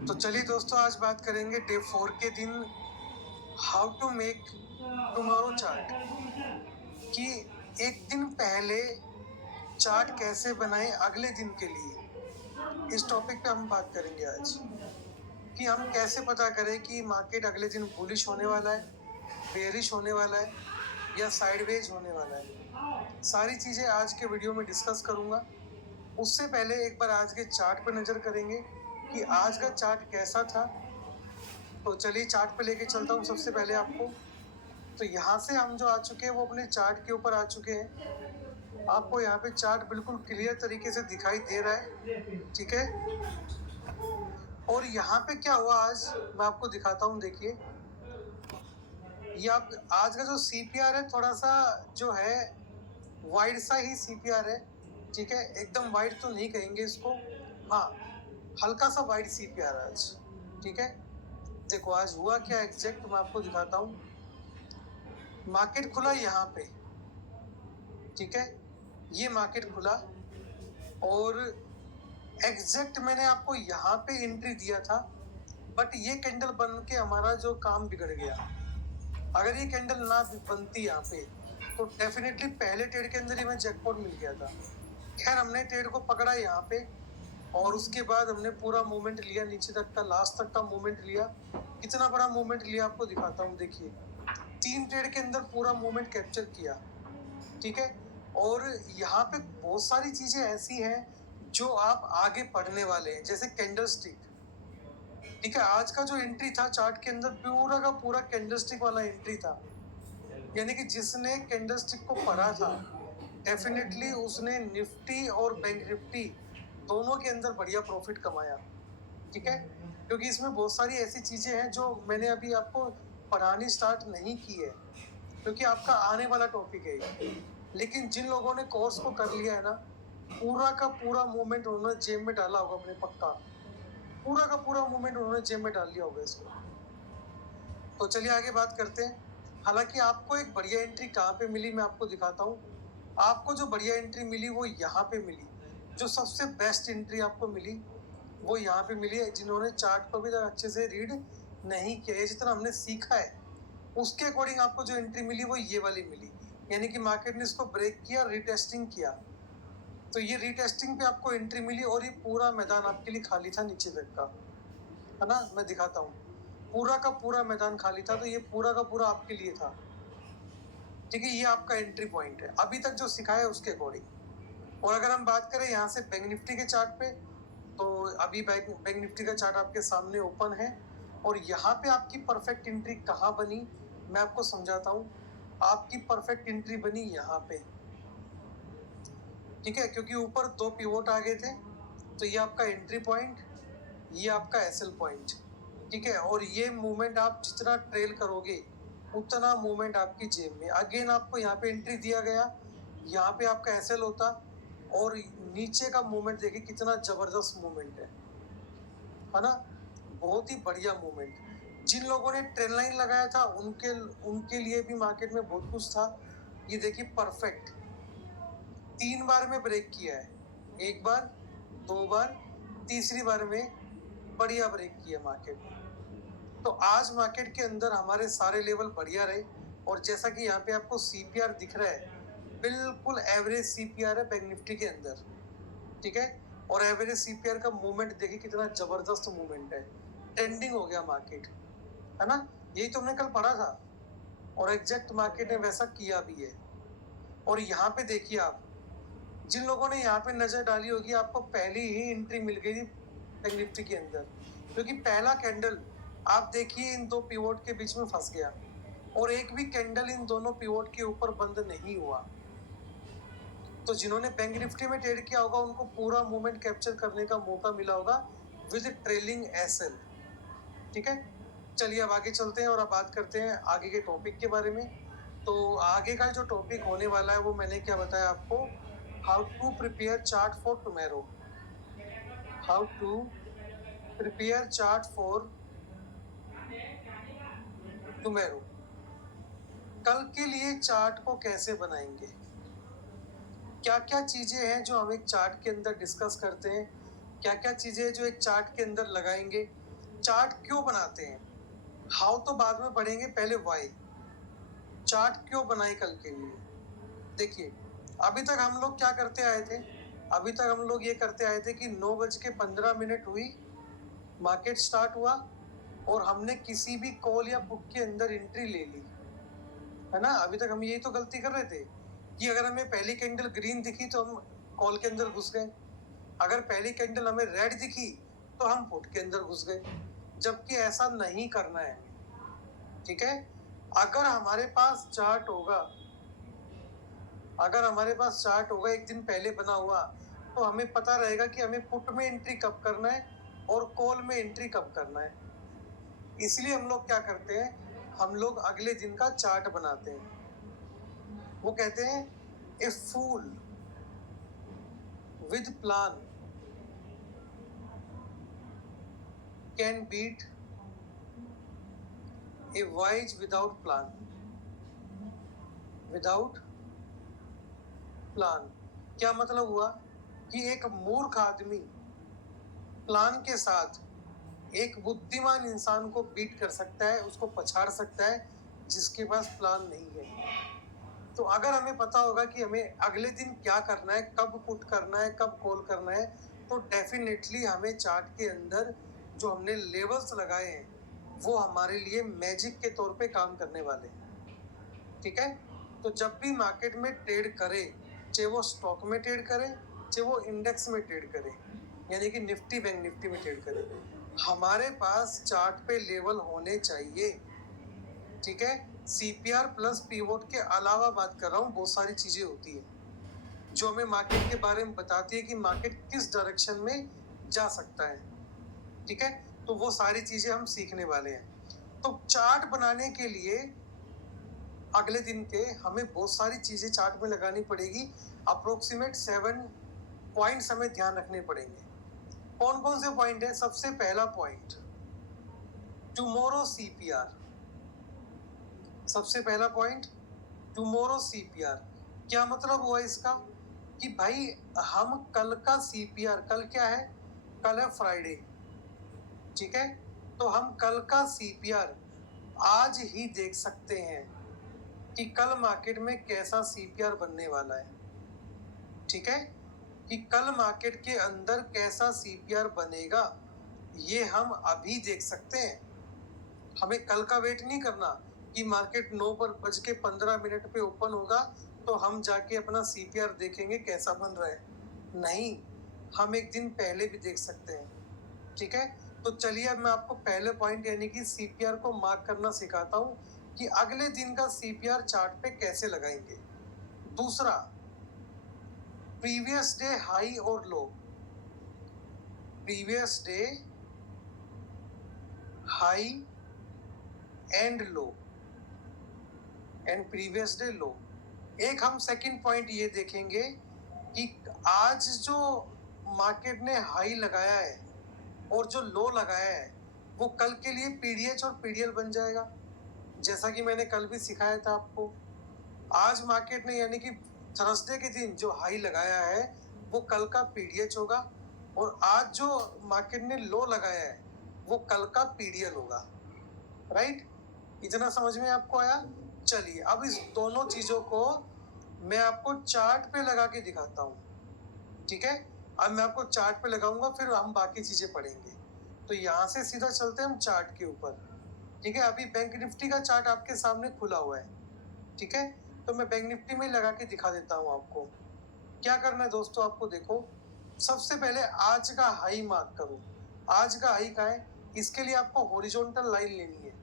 तो चलिए दोस्तों, आज बात करेंगे डे 4 के दिन how to make tomorrow chart, कि एक दिन पहले चार्ट कैसे बनाएं अगले दिन के लिए। इस टॉपिक पे हम बात करेंगे आज, कि हम कैसे पता करें कि मार्केट अगले दिन बुलिश होने वाला है, बेयरिश होने वाला है या साइडवेज होने वाला है। सारी चीजें आज के वीडियो में डिस्कस करूंगा। उससे पहले एक बार आज के चार्ट पर नजर करेंगे कि आज का चार्ट कैसा था। तो चलिए चार्ट पे लेके चलता हूँ सबसे पहले आपको। तो यहाँ से हम जो आ चुके हैं वो अपने चार्ट के ऊपर आ चुके हैं। आपको यहाँ पे चार्ट बिल्कुल क्लियर तरीके से दिखाई दे रहा है, ठीक है। और यहाँ पे क्या हुआ आज मैं आपको दिखाता हूँ। देखिए, ये आप आज का जो सीपीआर है थोड़ा सा जो है वाइड सा ही सीपीआर है, ठीक है। एकदम वाइड तो नहीं कहेंगे इसको, हाँ हल्का सा वाइड सीपीआर आज, ठीक है। देखो आज हुआ क्या एग्जैक्ट मैं आपको दिखाता हूँ। मार्केट खुला यहाँ पे, ठीक है, ये मार्केट खुला और एग्जैक्ट मैंने आपको यहाँ पे एंट्री दिया था, बट ये कैंडल बन के हमारा जो काम बिगड़ गया। अगर ये कैंडल ना बनती यहाँ पे तो डेफिनेटली पहले ट्रेड के अंदर ही मैं जैकपॉट मिल गया था। खैर हमने ट्रेड को पकड़ा यहाँ पे और उसके बाद हमने पूरा मूवमेंट लिया, नीचे तक का लास्ट तक का मूवमेंट लिया। कितना बड़ा मूवमेंट लिया आपको दिखाता हूँ। देखिए 3 ट्रेड के अंदर पूरा मूवमेंट कैप्चर किया, ठीक है। और यहाँ पे बहुत सारी चीजें ऐसी हैं जो आप आगे पढ़ने वाले हैं, जैसे कैंडल स्टिक, ठीक है। आज का जो एंट्री था चार्ट के अंदर पूरा का पूरा कैंडल स्टिक वाला एंट्री था, यानी कि जिसने कैंडल स्टिक को पढ़ा था डेफिनेटली उसने निफ्टी और बैंक निफ्टी दोनों के अंदर बढ़िया प्रॉफिट कमाया, ठीक है। क्योंकि इसमें बहुत सारी ऐसी चीजें हैं जो मैंने अभी आपको पढ़ानी स्टार्ट नहीं की है, क्योंकि आपका आने वाला टॉपिक है ये। लेकिन जिन लोगों ने कोर्स को कर लिया है ना, पूरा का पूरा मूवमेंट उन्होंने जेब में डाला होगा अपने, पक्का पूरा का पूरा मूवमेंट उन्होंने जेब में डाल लिया होगा इसको। तो चलिए आगे बात करते हैं। हालांकि आपको एक बढ़िया एंट्री कहाँ पे मिली मैं आपको दिखाता हूँ। आपको जो बढ़िया एंट्री मिली वो यहाँ पे मिली। जो सबसे बेस्ट एंट्री आपको मिली वो यहाँ पे मिली है। जिन्होंने चार्ट को भी अच्छे से रीड नहीं किया है, जितना हमने सीखा है उसके अकॉर्डिंग आपको जो एंट्री मिली वो ये वाली मिली, यानी कि मार्केट ने इसको ब्रेक किया, रीटेस्टिंग किया। तो ये रीटेस्टिंग पे आपको एंट्री मिली और ये पूरा मैदान आपके लिए खाली था नीचे तक का, है ना। मैं दिखाता हूँ, पूरा का पूरा मैदान खाली था, तो ये पूरा का पूरा आपके लिए था, ठीक है। ये आपका एंट्री पॉइंट है अभी तक जो सिखाया है उसके अकॉर्डिंग। और अगर हम बात करें यहाँ से बैंक निफ्टी के चार्ट पे, तो अभी बैंक निफ्टी का चार्ट आपके सामने ओपन है और यहाँ पे आपकी परफेक्ट एंट्री कहाँ बनी मैं आपको समझाता हूँ। आपकी परफेक्ट एंट्री बनी यहाँ पे, ठीक है, क्योंकि ऊपर 2 पिवोट आ गए थे। तो ये आपका एंट्री पॉइंट, ये आपका एसएल पॉइंट, ठीक है। और ये मूवमेंट आप जितना ट्रेल करोगे उतना मूवमेंट आपकी जेब में। अगेन आपको यहाँ पे एंट्री दिया गया, यहाँ पे आपका एसएल होता और नीचे का मूवमेंट देखिए कितना जबरदस्त मूवमेंट है ना। बहुत ही बढ़िया मूवमेंट। जिन लोगों ने ट्रेन लाइन लगाया था उनके उनके लिए भी मार्केट में बहुत कुछ था। ये देखिए परफेक्ट 3 बार में ब्रेक किया है, एक बार, 2 बार, तीसरी बार में बढ़िया ब्रेक किया मार्केट। तो आज मार्केट के अंदर हमारे सारे लेवल बढ़िया रहे और जैसा कि यहाँ पे आपको सीपीआर दिख रहा है, बिल्कुल एवरेज सीपीआर है बैंक निफ्टी के अंदर, ठीक है। और एवरेज सीपीआर का मूवमेंट देखिए कितना जबरदस्त मूवमेंट है, ट्रेंडिंग हो गया मार्केट, है ना। यही तो हमने कल पढ़ा था और एग्जैक्ट मार्केट ने वैसा किया भी है। और यहाँ पे देखिए आप, जिन लोगों ने यहाँ पे नजर डाली होगी आपको पहली ही एंट्री मिल गई बैंक निफ्टी के अंदर, क्योंकि पहला कैंडल आप देखिए इन 2 पिवोट के बीच में फंस गया और एक भी कैंडल इन दोनों पिवोट के ऊपर बंद नहीं हुआ। तो जिन्होंने बैंक निफ्टी में ट्रेड किया होगा उनको पूरा मूवमेंट कैप्चर करने का मौका मिला होगा विद ट्रेलिंग एसएल, ठीक है। चलिए अब आगे चलते हैं और अब बात करते हैं आगे के टॉपिक के बारे में। तो आगे का जो टॉपिक होने वाला है वो मैंने क्या बताया आपको, how to prepare chart for tomorrow. How to prepare chart for tomorrow, कल के लिए चार्ट को कैसे बनाएंगे, क्या क्या चीजें हैं जो हम एक चार्ट के अंदर डिस्कस करते हैं, क्या क्या चीजें हैं जो एक चार्ट के अंदर लगाएंगे। चार्ट क्यों बनाते हैं, हाउ तो बाद में पढ़ेंगे, पहले वाई। चार्ट क्यों बनाई कल के लिए? देखिए, अभी तक हम लोग क्या करते आए थे, अभी तक हम लोग ये करते आए थे कि 9:15 हुई, मार्केट स्टार्ट हुआ और हमने किसी भी कॉल या पुट के अंदर एंट्री ले ली, है ना। अभी तक हम यही तो गलती कर रहे थे कि अगर हमें पहली कैंडल ग्रीन दिखी तो हम कॉल के अंदर घुस गए, अगर पहली कैंडल हमें रेड दिखी तो हम पुट के अंदर घुस गए, जबकि ऐसा नहीं करना है, ठीक है। अगर हमारे पास चार्ट होगा, अगर हमारे पास चार्ट होगा एक दिन पहले बना हुआ, तो हमें पता रहेगा कि हमें पुट में एंट्री कब करना है और कॉल में एंट्री कब करना है। इसलिए हम लोग क्या करते हैं, हम लोग अगले दिन का चार्ट बनाते हैं। वो कहते हैं a fool with plan can beat a wise without plan. Without plan क्या मतलब हुआ कि एक मूर्ख आदमी प्लान के साथ एक बुद्धिमान इंसान को बीट कर सकता है, उसको पछाड़ सकता है, जिसके पास प्लान नहीं है। तो अगर हमें पता होगा कि हमें अगले दिन क्या करना है, कब पुट करना है, कब कॉल करना है, तो डेफिनेटली हमें चार्ट के अंदर जो हमने लेवल्स लगाए हैं वो हमारे लिए मैजिक के तौर पे काम करने वाले हैं, ठीक है। तो जब भी मार्केट में ट्रेड करे, चाहे वो स्टॉक में ट्रेड करे, चाहे वो इंडेक्स में ट्रेड करे, यानी कि निफ्टी बैंक निफ्टी में ट्रेड करे, हमारे पास चार्ट पे लेवल होने चाहिए, ठीक है। सीपीआर प्लस पीवोट के अलावा बात कर रहा हूँ, बहुत सारी चीजें होती है जो हमें मार्केट के बारे में बताती है कि मार्केट किस डायरेक्शन में जा सकता है, ठीक है। तो वो सारी चीजें हम सीखने वाले हैं। तो चार्ट बनाने के लिए अगले दिन के हमें बहुत सारी चीजें चार्ट में लगानी पड़ेगी। अप्रोक्सीमेट 7 पॉइंट्स हमें ध्यान रखने पड़ेंगे। कौन कौन से पॉइंट है? सबसे पहला पॉइंट टुमारो सीपीआर। सबसे पहला पॉइंट टुमारो सीपीआर। क्या मतलब हुआ इसका कि भाई हम कल का सीपीआर, कल क्या है, कल है फ्राइडे, ठीक है। तो हम कल का सीपीआर आज ही देख सकते हैं कि कल मार्केट में कैसा सीपीआर बनने वाला है, ठीक है। कि कल मार्केट के अंदर कैसा सीपीआर बनेगा ये हम अभी देख सकते हैं। हमें कल का वेट नहीं करना कि मार्केट 9:15 पे ओपन होगा तो हम जाके अपना सीपीआर देखेंगे कैसा बन रहा है, नहीं, हम एक दिन पहले भी देख सकते हैं, ठीक है। तो चलिए अब मैं आपको पहले पॉइंट यानी कि सीपीआर को मार्क करना सिखाता हूँ कि अगले दिन का सीपीआर चार्ट पे कैसे लगाएंगे। दूसरा, प्रीवियस डे हाई और low. Previous day high and low and previous day low. एक हम सेकंड पॉइंट ये देखेंगे कि आज जो मार्केट ने हाई लगाया है और जो लो लगाया है वो कल के लिए पीडीएच और पीडीएल बन जाएगा, जैसा कि मैंने कल भी सिखाया था आपको। आज मार्केट ने यानी कि थर्सडे के दिन जो हाई लगाया है वो कल का पीडीएच होगा और आज जो मार्केट ने लो लगाया है वो कल का पीडीएल होगा, राइट। इतना समझ में आपको आया? चलिए अब इस दोनों चीजों को मैं आपको चार्ट पे लगा के दिखाता हूँ, ठीक है। अब मैं आपको चार्ट पे लगाऊंगा फिर हम बाकी चीजें पढ़ेंगे। तो यहाँ से सीधा चलते हैं हम चार्ट के ऊपर, ठीक है। अभी बैंक निफ्टी का चार्ट आपके सामने खुला हुआ है, ठीक है। तो मैं बैंक निफ्टी में लगा के दिखा देता हूँ आपको। क्या करना है दोस्तों, आपको देखो, सबसे पहले आज का हाई मार्क करो। आज का हाई का है, इसके लिए आपको हॉरिजॉन्टल लाइन लेनी है।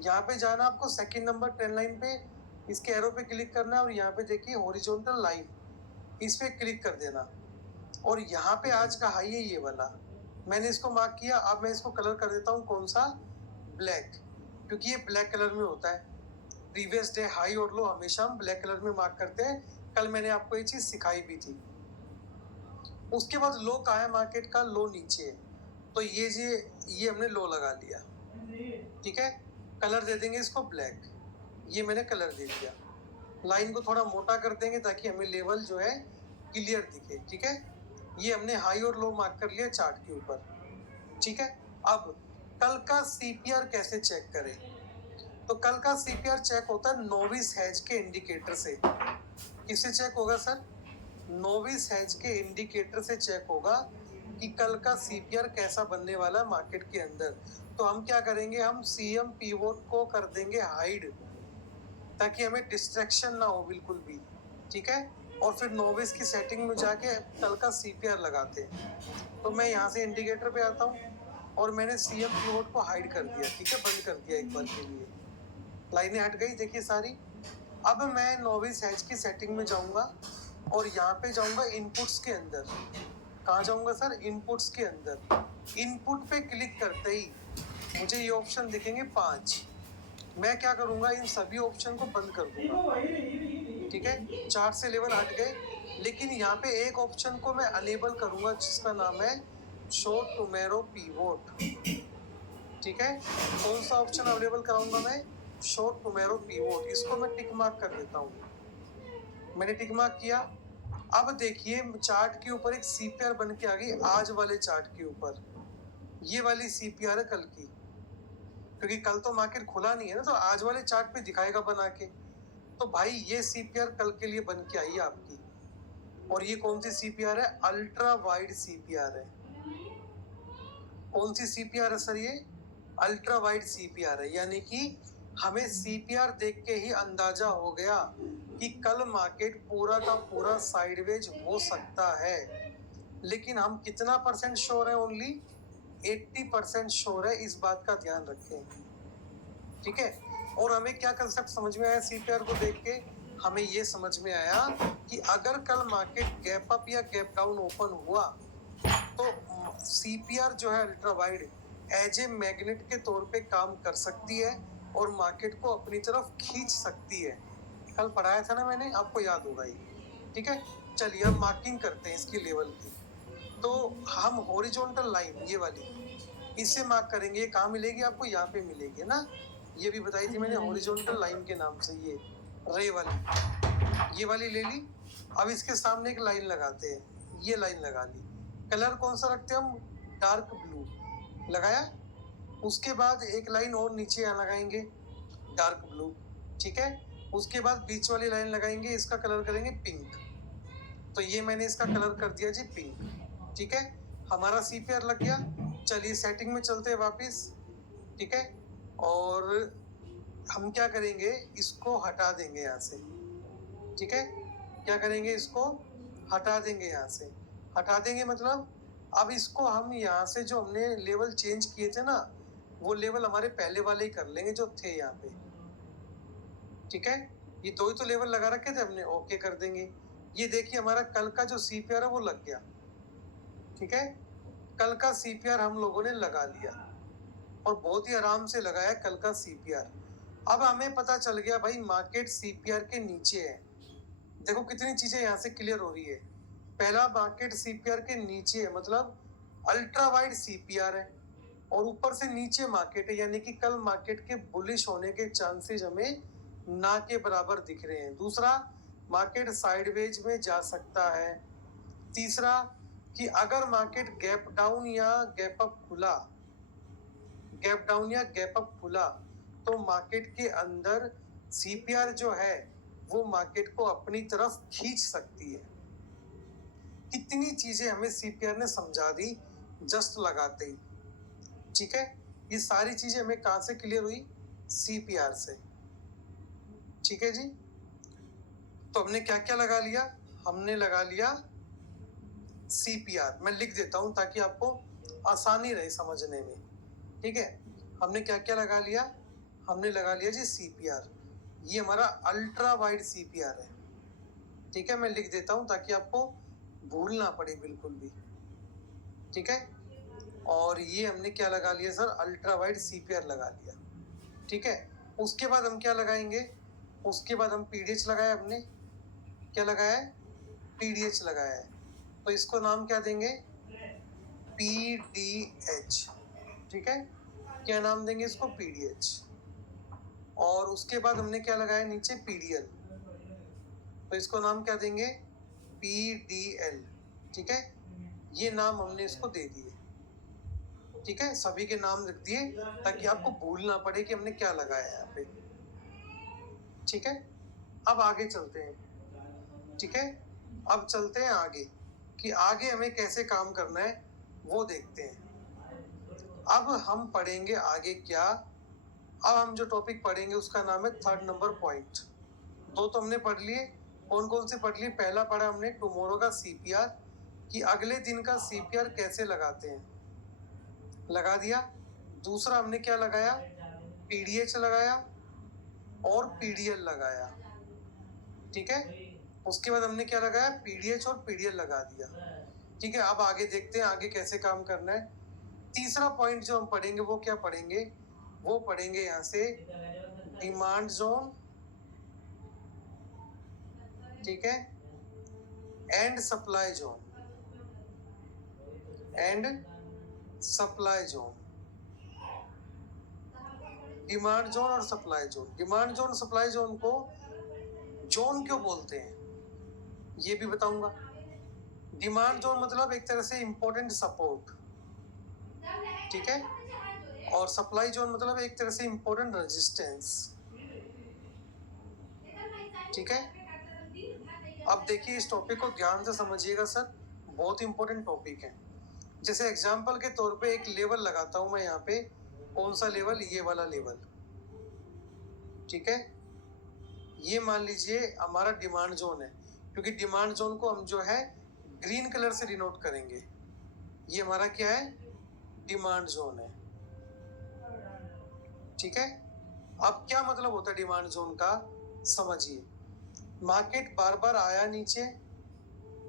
यहाँ पे जाना आपको सेकंड नंबर ट्रेंड लाइन पे, इसके एरो पे क्लिक करना है और यहाँ पे देखिए हॉरिजॉन्टल लाइन, इस पे क्लिक कर देना और यहाँ पे आज का हाई है ये वाला, मैंने इसको मार्क किया। अब मैं इसको कलर कर देता हूँ, कौन सा, ब्लैक, क्योंकि ये ब्लैक कलर में होता है। प्रीवियस डे हाई और लो हमेशा हम ब्लैक कलर में मार्क करते हैं, कल मैंने आपको ये चीज सिखाई भी थी। उसके बाद लो कहाँ है मार्केट का, लो नीचे है, तो ये हमने लो लगा लिया, ठीक है। कलर दे देंगे इसको ब्लैक, ये मैंने कलर दे दिया। लाइन को थोड़ा मोटा कर देंगे ताकि हमें लेवल जो है क्लियर दिखे, ठीक है। ये हमने हाई और लो मार्क कर लिया चार्ट के ऊपर, ठीक है। अब कल का सीपीआर कैसे चेक करें? तो कल का सीपीआर चेक होता है नोविस हेज के इंडिकेटर से। किससे चेक होगा सर? नोविस हेज के इंडिकेटर से चेक होगा कि कल का सीपीआर कैसा बनने वाला है मार्केट के अंदर। तो हम क्या करेंगे, हम सीएम पीवोट को कर देंगे हाइड, ताकि हमें डिस्ट्रैक्शन ना हो बिल्कुल भी, ठीक है। और फिर नोविस की सेटिंग में जाके कल का सीपीआर लगाते हैं। तो मैं यहाँ से इंडिकेटर पे आता हूँ और मैंने सीएम पीवोट को हाइड कर दिया, ठीक है, बंद कर दिया एक बार के लिए। लाइनें हट गई, देखिए सारी। अब मैं नोविस हेज की सेटिंग में जाऊंगा और यहाँ पे जाऊंगा इनपुट्स के अंदर। कहाँ जाऊंगा सर? इनपुट्स के अंदर। इनपुट पे क्लिक करते ही मुझे ये ऑप्शन दिखेंगे 5। मैं क्या करूंगा, इन सभी ऑप्शन को बंद कर दूंगा, ठीक है। चार्ट से लेवल हट गए, लेकिन यहाँ पे एक ऑप्शन को मैं अनेबल करूंगा जिसका नाम है शो टुमेरो पीवोट, ठीक है। कौन सा ऑप्शन अवेलेबल कराऊंगा मैं? Show tomorrow pivot. इसको मैं टिक मार्क कर देता हूँ। मैंने टिक मार्क किया। अब देखिए चार्ट के ऊपर एक सीपीआर बन के आ गई, आज वाले चार्ट के ऊपर। ये वाली सीपीआर है कल की, क्योंकि कल तो मार्केट खुला नहीं है ना, तो आज वाले चार्ट पे दिखाएगा बना के। तो भाई ये सीपीआर कल के लिए बन के आई है आपकी। और ये कौन सी सीपीआर है? अल्ट्रा वाइड सीपीआर है। कौन सी सीपीआर है सर? ये अल्ट्रा वाइड सीपीआर है। यानी कि हमें सीपीआर देख के ही अंदाजा हो गया कि कल मार्केट पूरा का पूरा साइडवेज हो सकता है। लेकिन हम कितना परसेंट श्योर है? ओनली 80% श्योर है। इस बात का ध्यान रखें, ठीक है। और हमें क्या कंसेप्ट समझ में आया सीपीआर को देख के? हमें ये समझ में आया कि अगर कल मार्केट गैप अप या गैप डाउन ओपन हुआ तो सीपीआर जो है ultra wide as a magnet के तौर पे काम कर सकती है और मार्केट को अपनी तरफ खींच सकती है। कल पढ़ाया था ना मैंने, आपको याद होगा ये, ठीक है। चलिए अब मार्किंग करते हैं इसकी लेवल की। तो हम हॉरिजॉन्टल लाइन ये वाली, इससे मार्क करेंगे। कहाँ मिलेगी आपको? यहाँ पे मिलेगी ना। ये भी बताई थी मैंने हॉरिजॉन्टल लाइन के नाम से, ये रे वाली, ये वाली ले ली। अब इसके सामने एक लाइन लगाते हैं, ये लाइन लगा ली। कलर कौन सा रखते हैं हम? डार्क ब्लू लगाया। उसके बाद एक लाइन और नीचे यहाँ लगाएंगे, डार्क ब्लू, ठीक है। उसके बाद बीच वाली लाइन लगाएंगे, इसका कलर करेंगे पिंक। तो ये मैंने इसका कलर कर दिया जी पिंक, ठीक है। हमारा सीपीआर लग गया। चलिए सेटिंग में चलते हैं वापिस, ठीक है। और हम क्या करेंगे, इसको हटा देंगे यहाँ से, ठीक है। क्या करेंगे? इसको हटा देंगे यहाँ से। हटा देंगे मतलब अब इसको हम यहाँ से जो हमने लेवल चेंज किए थे ना, वो लेवल हमारे पहले वाले ही कर लेंगे जो थे यहाँ पे, ठीक है। ये दो ही तो लेवल लगा रखे थे हमने, ओके कर देंगे। ये देखिए हमारा कल का जो सीपीआर है वो लग गया, ठीक है। कल का सीपीआर हम लोगों ने लगा लिया और बहुत ही आराम से लगाया कल का सीपीआर। अब हमें पता चल गया भाई मार्केट सीपीआर के नीचे है। देखो कितनी चीजें यहाँ से क्लियर हो रही है। पहला, मार्केट सीपीआर के नीचे है, मतलब अल्ट्रा वाइड सीपीआर है और ऊपर से नीचे मार्केट है, यानी कि कल मार्केट के बुलिश होने के चांसेस हमें ना के बराबर दिख रहे हैं। दूसरा, मार्केट साइडवेज में जा सकता है। तीसरा, कि अगर मार्केट गैप डाउन या गैप अप खुला, गैप डाउन या गैप अप खुला, तो मार्केट के अंदर सीपीआर जो है वो मार्केट को अपनी तरफ खींच सकती है। कितनी चीजें हमें सीपीआर ने समझा दी जस्ट लगाते ही, ठीक है। ये सारी चीजें हमें कहां से क्लियर हुई? सीपीआर से, ठीक है जी। तो हमने क्या क्या लगा लिया? हमने लगा लिया सीपीआर। मैं लिख देता हूं ताकि आपको आसानी रहे समझने में, ठीक है। हमने क्या क्या लगा लिया? हमने लगा लिया जी सीपीआर। ये हमारा अल्ट्रा वाइड सीपीआर है, ठीक है। मैं लिख देता हूं ताकि आपको भूल ना पड़े बिल्कुल भी, ठीक है। और ये हमने क्या लगा लिया सर? अल्ट्रा वाइड सीपीआर लगा लिया, ठीक है। उसके बाद हम क्या लगाएंगे? उसके बाद हम पीडीएच लगाया हमने। क्या लगाया है? पीडीएच लगाया है। तो इसको नाम क्या देंगे? पीडीएच, ठीक है। क्या नाम देंगे इसको? पीडीएच। और उसके बाद हमने क्या लगाया नीचे? पीडीएल। तो इसको नाम क्या देंगे? पीडीएल, ठीक है। ये नाम हमने इसको दे दिए। ठीक है, सभी के नाम लिख दिए ताकि आपको भूल ना पड़े कि हमने क्या लगाया है यहाँ पे। ठीक है, अब आगे चलते हैं। ठीक है, अब चलते हैं आगे कि आगे हमें कैसे काम करना है वो देखते हैं। अब हम पढ़ेंगे आगे क्या। अब हम जो टॉपिक पढ़ेंगे उसका नाम है 3rd नंबर पॉइंट। दो तो हमने पढ़ लिए, कौन कौन से पढ़ लिए? पहला पढ़ा हमने टुमारो का सीपीआर, कि अगले दिन का सीपीआर कैसे लगाते हैं, लगा दिया। दूसरा हमने क्या लगाया? पीडीएच लगाया और पीडीएल लगाया। ठीक है, उसके बाद हमने क्या लगाया? पीडीएच और पीडीएल लगा दिया। ठीक है, अब आगे देखते हैं आगे कैसे काम करना है। तीसरा पॉइंट जो हम पढ़ेंगे वो क्या पढ़ेंगे? वो पढ़ेंगे यहाँ से डिमांड जोन, ठीक है, and supply zone, and supply zone. Demand zone और supply zone. Demand zone supply zone को जोन क्यों बोलते हैं ये भी बताऊंगा। डिमांड जोन मतलब एक तरह से इंपॉर्टेंट सपोर्ट, ठीक है, और सप्लाई जोन मतलब एक तरह से इंपॉर्टेंट रेजिस्टेंस। ठीक है, अब देखिए इस टॉपिक को ध्यान से समझिएगा सर, बहुत इंपॉर्टेंट टॉपिक है। जैसे एग्जांपल के तौर पे एक लेवल लगाता हूं मैं यहाँ पे, कौन सा लेवल? ये वाला लेवल। ठीक है, ये मान लीजिए हमारा डिमांड जोन है, क्योंकि डिमांड जोन को हम जो है ग्रीन कलर से डिनोट करेंगे। ये हमारा क्या है? डिमांड जोन है। ठीक है, अब क्या मतलब होता है डिमांड जोन का? समझिए, मार्केट बार बार आया नीचे,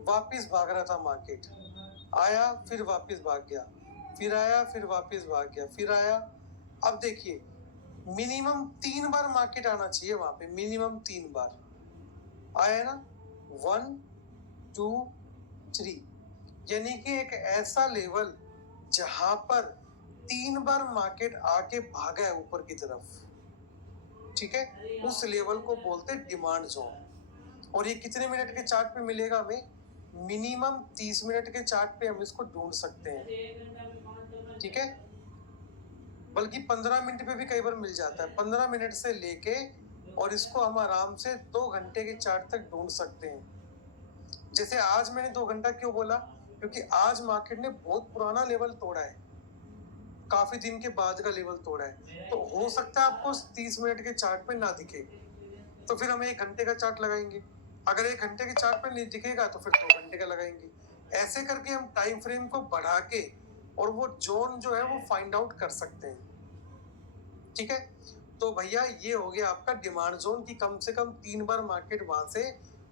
वापस भाग रहा था मार्केट, आया फिर वापस भाग गया, फिर आया फिर वापस भाग गया, फिर आया। अब देखिए मिनिमम 3 बार मार्केट आना चाहिए वहां पे, मिनिमम 3 बार आया ना, 1 2 3, यानी कि एक ऐसा लेवल जहां पर 3 बार मार्केट आके भागा है ऊपर की तरफ। ठीक है, उस लेवल को बोलते हैं डिमांड जोन। और ये कितने मिनट के चार्ट पे मिलेगा हमें? मिनिमम 30 मिनट के चार्ट पे हम इसको ढूंढ सकते हैं। ठीक है, बल्कि 15 मिनट पे भी कई बार मिल जाता है, 15 मिनट से लेके, और इसको हम आराम से 2 घंटे के चार्ट तक ढूंढ सकते हैं। जैसे आज मैंने 2 घंटा क्यों बोला? क्योंकि आज मार्केट ने बहुत पुराना लेवल तोड़ा है, काफी दिन के बाद का लेवल तोड़ा है, तो हो सकता है आपको 30 मिनट के चार्ट पे ना दिखे, तो फिर हम 1 घंटे का चार्ट लगाएंगे। अगर 1 घंटे के चार्ट पे नहीं दिखेगा तो फिर 2 घंटे का लगाएंगे। ऐसे करके हम टाइम फ्रेम को बढ़ा के और वो जोन जो है वो फाइंड आउट कर सकते हैं। ठीक है, तो भैया ये हो गया आपका डिमांड जोन की कम से कम 3 बार मार्केट वहां से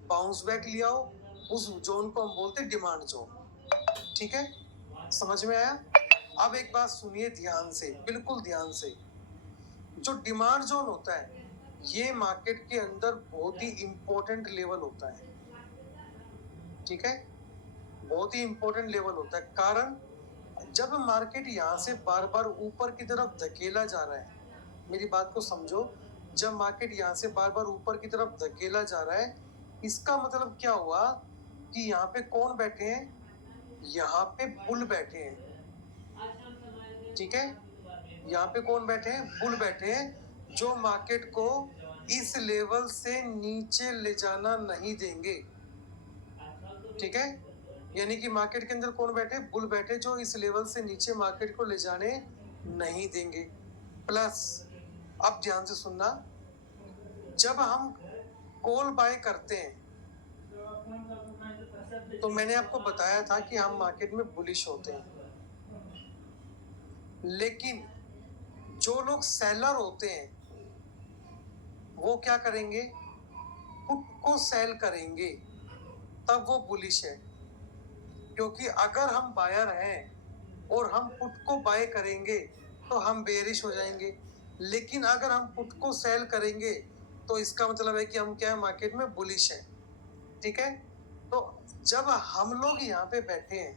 बाउंस बैक लिया हो, उस जोन को हम बोलते हैं डिमांड जोन। ठीक है, समझ में आया? अब एक बात सुनिए ध्यान से, बिल्कुल ध्यान से। जो डिमांड जोन होता है ये मार्केट के अंदर बहुत ही इंपॉर्टेंट लेवल होता है। ठीक है, बहुत ही इंपॉर्टेंट लेवल होता है। कारण जब मार्केट यहाँ से बार बार ऊपर की तरफ धकेला जा रहा है, मेरी बात को समझो, जब मार्केट यहाँ से बार बार ऊपर की तरफ धकेला जा रहा है, इसका मतलब क्या हुआ कि यहाँ पे कौन बैठे हैं? यहाँ पे बुल बैठे हैं। ठीक है, यहाँ पे कौन बैठे हैं? बुल बैठे हैं, जो मार्केट को इस लेवल से नीचे ले जाना नहीं देंगे। ठीक है, यानी कि मार्केट के अंदर कौन बैठे? बुल बैठे, जो इस लेवल से नीचे मार्केट को ले जाने नहीं देंगे। प्लस अब ध्यान से सुनना, जब हम कॉल बाय करते हैं तो मैंने आपको बताया था कि हम मार्केट में बुलिश होते हैं, लेकिन जो लोग सेलर होते हैं वो क्या करेंगे? पुट को सेल करेंगे, तब वो बुलिश है। क्योंकि अगर हम बायर हैं और हम पुट को बाय करेंगे तो हम बेरिश हो जाएंगे, लेकिन अगर हम पुट को सेल करेंगे तो इसका मतलब है कि हम क्या है? मार्केट में बुलिश है। ठीक है, तो जब हम लोग यहाँ पे बैठे हैं,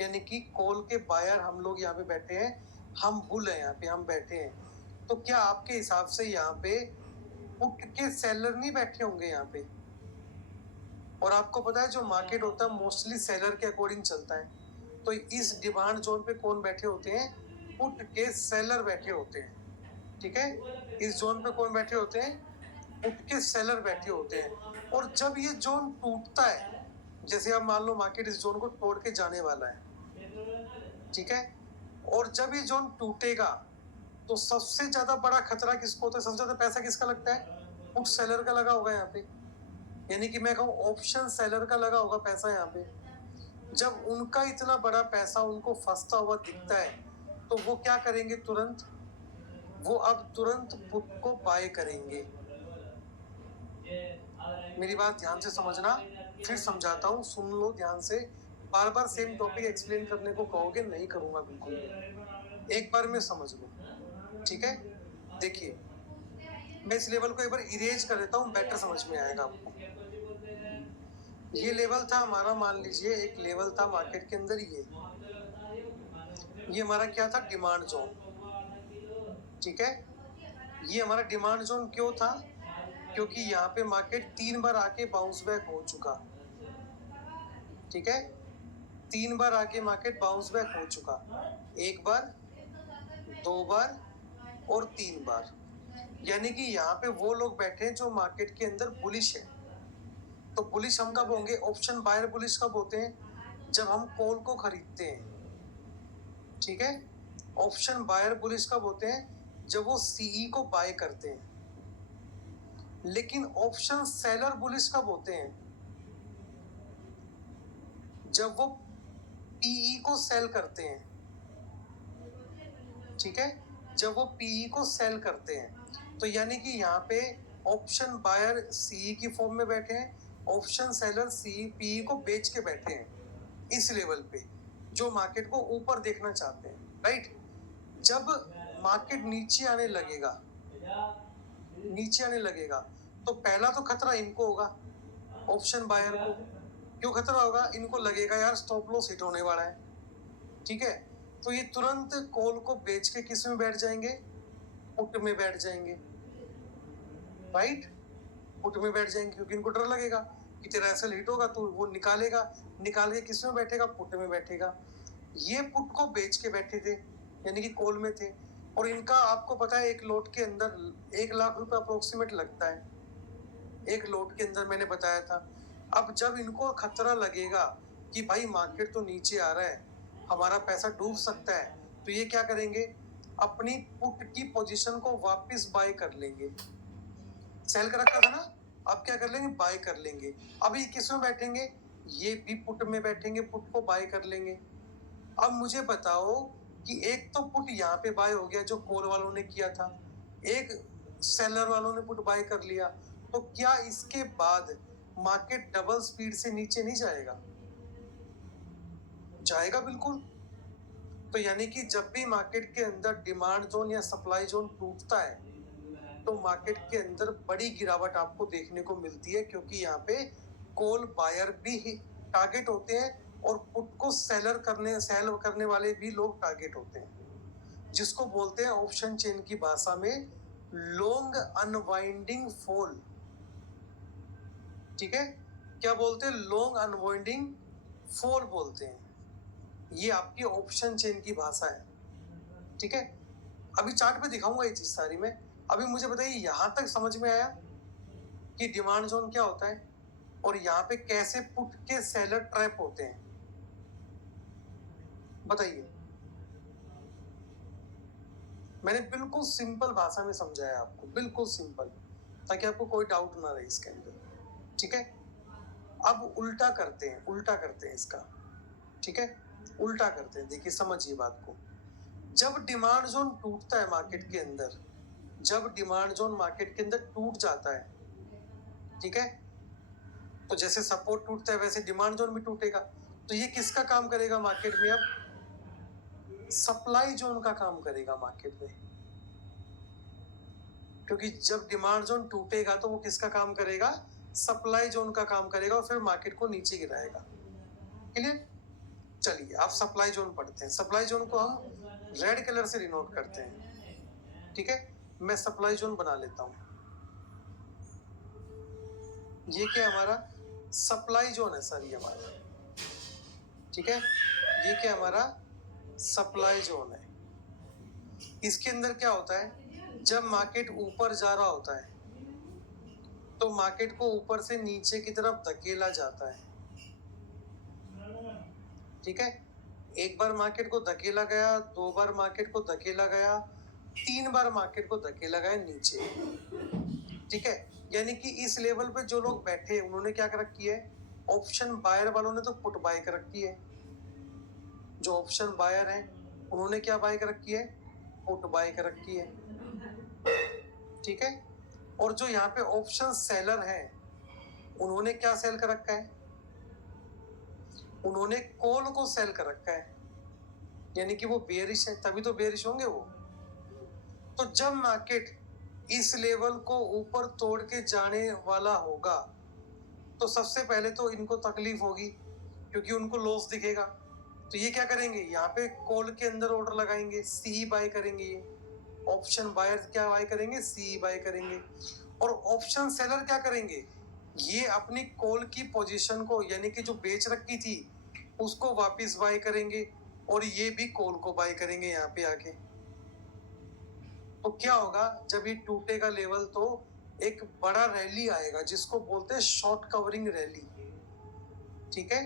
यानी कि कॉल के बायर हम लोग यहाँ पे बैठे हैं, हम बुल है यहाँ पे, हम बैठे हैं, तो क्या आपके हिसाब से यहाँ पे पुट के सेलर नहीं बैठे होंगे यहाँ पे? और आपको पता है जो मार्केट होता है मोस्टली सेलर के अकॉर्डिंग चलता है, तो इस डिमांड जोन पे कौन बैठे होते हैं? पुट के सेलर बैठे होते हैं, ठीक है। इस जोन पे कौन बैठे होते हैं? पुट के सेलर बैठे होते हैं। और जब ये जोन टूटता है, जैसे अब मान लो मार्केट इस जोन को तोड़ के जाने वाला है, ठीक है, और जब ये जोन टूटेगा तो सबसे ज्यादा बड़ा खतरा किसको होता है? सबसे ज्यादा पैसा किसका लगता है? पुट सेलर का लगा होगा यहाँ पे, यानी कि मैं कहूँ ऑप्शन सेलर का लगा होगा पैसा यहाँ पे। जब उनका इतना बड़ा पैसा उनको फंसता हुआ दिखता है तो वो क्या करेंगे? तुरंत वो अब तुरंत पुट को बाय करेंगे। मेरी बात ध्यान से समझना, फिर समझाता हूँ, सुन लो ध्यान से। बार बार सेम टॉपिक एक्सप्लेन करने को कहोगे, नहीं करूंगा बिल्कुल भी। एक बार में समझ लो, ठीक है। देखिए, मैं इस लेवल को एक बार इरेज कर देता हूँ, बेटर समझ में आएगा आपको। ये लेवल था हमारा, मान लीजिए एक लेवल था मार्केट के अंदर, ये हमारा क्या था? डिमांड जोन, ठीक है। ये हमारा डिमांड जोन क्यों था? क्योंकि यहाँ पे मार्केट 3 बार आके बाउंस बैक हो चुका, ठीक है। 3 बार आके मार्केट बाउंस बैक हो चुका, 1 बार, 2 बार और 3 बार। यानी कि यहाँ पे वो लोग बैठे हैं जो मार्केट के अंदर बुलिश है। तो बुलिश हम कब होंगे? ऑप्शन बायर बुलिश कब होते हैं? जब हम कॉल को खरीदते हैं, ठीक है। ऑप्शन बायर बुलिश कब होते हैं? जब वो सीई को बाय करते हैं। लेकिन ऑप्शन सेलर बुलिश कब होते हैं? जब वो पीई को सेल करते हैं, ठीक है, जब वो पीई को सेल करते हैं। तो यानी कि यहाँ पे ऑप्शन बायर सीई की फॉर्म में बैठे हैं, ऑप्शन सेलर सी पीई को बेच के बैठे हैं इस लेवल पे, जो मार्केट को ऊपर देखना चाहते हैं, राइट। जब मार्केट नीचे आने लगेगा, नीचे आने लगेगा, तो पहला तो खतरा इनको होगा, ऑप्शन बायर को। क्यों खतरा होगा? इनको लगेगा यार स्टॉप लॉस हिट होने वाला है, ठीक है। तो ये तुरंत कॉल को बेच के किस में बैठ जाएंगे? पुट में बैठ जाएंगे, राइट। पुट में बैठ जाएंगे, क्योंकि इनको डर लगेगा कि तेरा एसएल हिट होगा, तो वो निकालेगा, निकाल के किस में बैठेगा? पुट में बैठेगा। ये पुट को बेच के बैठे थे, यानी कि कॉल में थे। और इनका आपको पता है एक लोट के अंदर 1 लाख रुपए अप्रोक्सीमेट लगता है, एक लोट के अंदर, मैंने बताया था। अब जब इनको खतरा लगेगा कि भाई मार्केट तो नीचे आ रहा है, हमारा पैसा डूब सकता है, तो ये क्या करेंगे? अपनी पुट की पोजीशन को वापस बाय कर लेंगे। सेल कर रखा था ना, अब क्या कर लेंगे? बाय कर लेंगे। अब ये किस में बैठेंगे? ये भी पुट में बैठेंगे, पुट को बाय कर लेंगे। अब मुझे बताओ कि एक तो पुट यहाँ पे बाय हो गया जो कॉल वालों ने किया था, एक सेलर वालों ने पुट बाय कर लिया, तो क्या इसके बाद मार्केट डबल स्पीड से नीचे नहीं जाएगा? जाएगा बिल्कुल। तो यानी कि जब भी मार्केट के अंदर डिमांड जोन या सप्लाई जोन टूटता है तो मार्केट के अंदर बड़ी गिरावट आपको देखने को मिलती है, क्योंकि यहाँ पे कॉल बायर भी टारगेट होते हैं और पुट को सेल करने वाले भी लोग टारगेट होते हैं, जिसको बोलते हैं ऑप्शन चेन की भाषा में लॉन्ग अनवाइंडिंग फॉल, ठीक है। क्या बोलते हैं? लॉन्ग अनवाइंडिंग फॉल बोलते हैं। ये आपकी ऑप्शन चेन की भाषा है, ठीक है। अभी चार्ट पे दिखाऊंगा ये चीज सारी मैं। अभी मुझे बताइए यहां तक समझ में आया कि डिमांड जोन क्या होता है और यहाँ पे कैसे पुट के सेलर ट्रैप होते हैं? बताइए। मैंने बिल्कुल सिंपल भाषा में समझाया आपको, बिल्कुल सिंपल, ताकि आपको कोई डाउट ना रहे इसके अंदर, ठीक है। अब उल्टा करते हैं, उल्टा करते हैं इसका, ठीक है, उल्टा करते हैं। देखिए समझिए बात को। जब डिमांड जोन टूटता है मार्केट के अंदर, जब डिमांड जोन मार्केट के अंदर टूट जाता है, ठीक है, तो जैसे सपोर्ट टूटता है वैसे डिमांड जोन भी टूटेगा। तो ये किसका काम करेगा मार्केट में? अब सप्लाई जोन का काम करेगा मार्केट में, क्योंकि जब डिमांड जोन टूटेगा तो वो किसका काम करेगा? सप्लाई जोन का काम करेगा और फिर मार्केट को नीचे गिराएगा। क्लियर? चलिए आप सप्लाई जोन पढ़ते हैं। सप्लाई जोन को हम रेड कलर से डिनोट करते हैं, ठीक है। मैं सप्लाई जोन बना लेता हूं। ये क्या हमारा सप्लाई जोन है सर, ये हमारा, ठीक है। ये क्या हमारा सप्लाई जोन है। इसके अंदर क्या होता है, जब मार्केट ऊपर जा रहा होता है तो मार्केट को ऊपर से नीचे की तरफ धकेला जाता है। ठीक है, एक बार मार्केट को धकेला गया, 2 बार मार्केट को धकेला गया, 3 बार मार्केट को धकेला गया नीचे। ठीक है, यानी कि इस लेवल पे जो लोग बैठे उन्होंने क्या कर रखी है, ऑप्शन बायर वालों ने तो पुट बाय कर रखी है। जो ऑप्शन बायर हैं उन्होंने क्या बाय कर रखी है, पुट बाय कर रखी है। ठीक है, और जो यहाँ पे ऑप्शन सेलर हैं उन्होंने क्या सेल कर रखा है, उन्होंने कॉल को सेल कर रखा है, यानी कि वो बेयरिश है, तभी तो बेयरिश होंगे वो। तो जब मार्केट इस लेवल को ऊपर तोड़ के जाने वाला होगा तो सबसे पहले तो इनको तकलीफ होगी क्योंकि उनको लॉस दिखेगा। तो ये क्या करेंगे, यहाँ पे कॉल के अंदर ऑर्डर लगाएंगे, सी बाय करेंगे। ये ऑप्शन बायर क्या बाय करेंगे, सी बाय करेंगे। और ऑप्शन सेलर क्या करेंगे, ये अपनी कॉल की पोजीशन को यानी कि जो बेच रखी थी उसको वापस बाय करेंगे और ये भी कॉल को बाय करेंगे यहाँ पे आके। तो क्या होगा, जब ये टूटेगा लेवल तो एक बड़ा रैली आएगा जिसको बोलते हैं शॉर्ट कवरिंग रैली। ठीक है,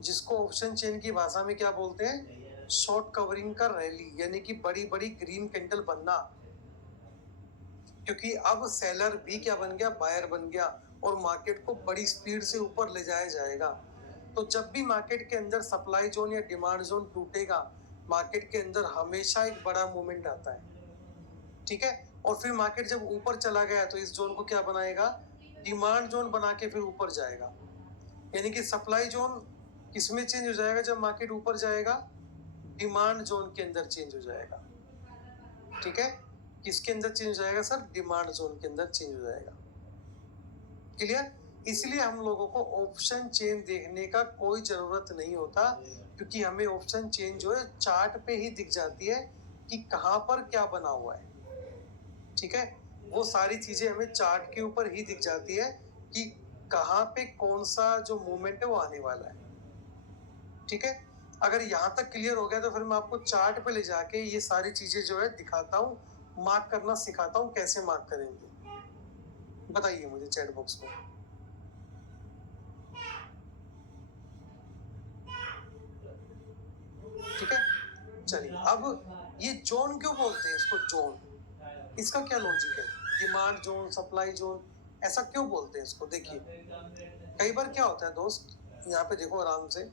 जिसको ऑप्शन चेन की भाषा में क्या बोलते हैं, शॉर्ट कवरिंग का रैली, यानी कि बड़ी बड़ी ग्रीन कैंडल बनना। क्योंकि अब सेलर भी क्या बन गया, बायर बन गया और मार्केट को बड़ी स्पीड से ऊपर ले जाया जाएगा। तो जब भी मार्केट के अंदर सप्लाई जोन या डिमांड जोन टूटेगा, मार्केट के अंदर हमेशा एक बड़ा मूवमेंट आता है। ठीक है, और फिर मार्केट जब ऊपर चला गया तो इस जोन को क्या बनाएगा, डिमांड जोन बना के फिर ऊपर जाएगा। यानी कि सप्लाई जोन किसमें चेंज हो जाएगा, जब मार्केट ऊपर जाएगा डिमांड जोन के अंदर चेंज हो जाएगा। ठीक है, किसके अंदर चेंज हो जाएगा सर, डिमांड जोन के अंदर चेंज हो जाएगा। क्लियर, इसलिए हम लोगों को ऑप्शन चेन देखने का कोई जरूरत नहीं होता क्योंकि हमें ऑप्शन चेन जो है चार्ट पे ही दिख जाती है कि कहां पर क्या बना हुआ है। ठीक है, वो सारी चीजें हमें चार्ट के ऊपर ही दिख जाती है कि कहां पे कौन सा जो मूवमेंट है वो आने वाला है। ठीक है, अगर यहाँ तक क्लियर हो गया तो फिर मैं आपको चार्ट पे ले जाके ये सारी चीजें जो है दिखाता हूँ, मार्क करना सिखाता हूँ, कैसे मार्क करेंगे बताइए मुझे चैट बॉक्स में। ठीक है, चलिए अब ये जोन क्यों बोलते हैं इसको, जोन, इसका क्या लॉजिक है, डिमांड जोन, सप्लाई जोन, ऐसा क्यों बोलते हैं इसको। देखिए कई बार क्या होता है दोस्त, यहाँ पे देखो आराम से,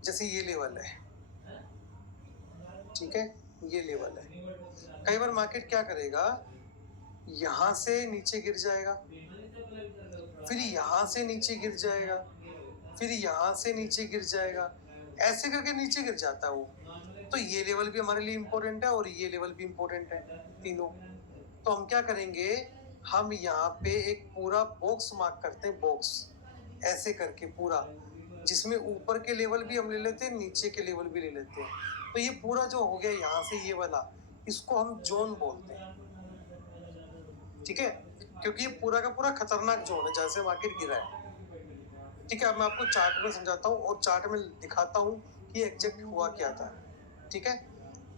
जैसे ये लेवल है, ठीक है, ये लेवल है, कई बार मार्केट क्या करेगा, यहां से नीचे गिर जाएगा, फिर यहां से नीचे गिर जाएगा, फिर यहां से नीचे गिर जाएगा, ऐसे करके नीचे गिर जाता है वो। तो ये लेवल भी हमारे लिए इंपॉर्टेंट है और ये लेवल भी इंपॉर्टेंट है, तीनों। तो हम क्या करेंगे, हम यहाँ पे एक पूरा बॉक्स मार्क करते हैं, बॉक्स ऐसे करके पूरा, जिसमें ऊपर के लेवल भी हम ले लेते हैं, नीचे के लेवल भी ले लेते हैं। तो ये पूरा जो हो गया यहाँ से ये वाला, इसको हम जोन बोलते हैं। ठीक है, क्योंकि ये पूरा का पूरा खतरनाक जोन है जहाँ से मार्केट गिरा है। ठीक है, अब मैं आपको चार्ट में समझाता हूँ और चार्ट में दिखाता हूँ कि एग्जैक्ट हुआ क्या था। ठीक है,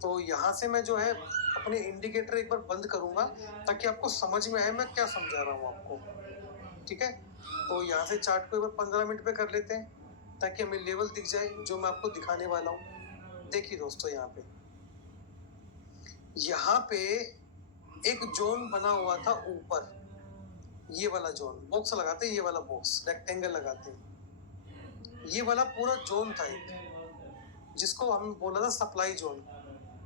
तो यहाँ से मैं जो है अपने इंडिकेटर एक बार बंद करूंगा ताकि आपको समझ में आए मैं क्या समझा रहा हूँ आपको। ठीक है, तो यहाँ से चार्ट को एक बार 15 मिनट पे कर लेते हैं ताकि हमें लेवल दिख जाए जो मैं आपको दिखाने वाला हूँ। देखिए दोस्तों, यहाँ पे एक जोन बना हुआ था ऊपर, ये वाला जोन, बॉक्स लगाते हैं, ये वाला बॉक्स रेक्टेंगल लगाते हैं, ये वाला पूरा जोन था एक, जिसको हम बोला था सप्लाई जोन।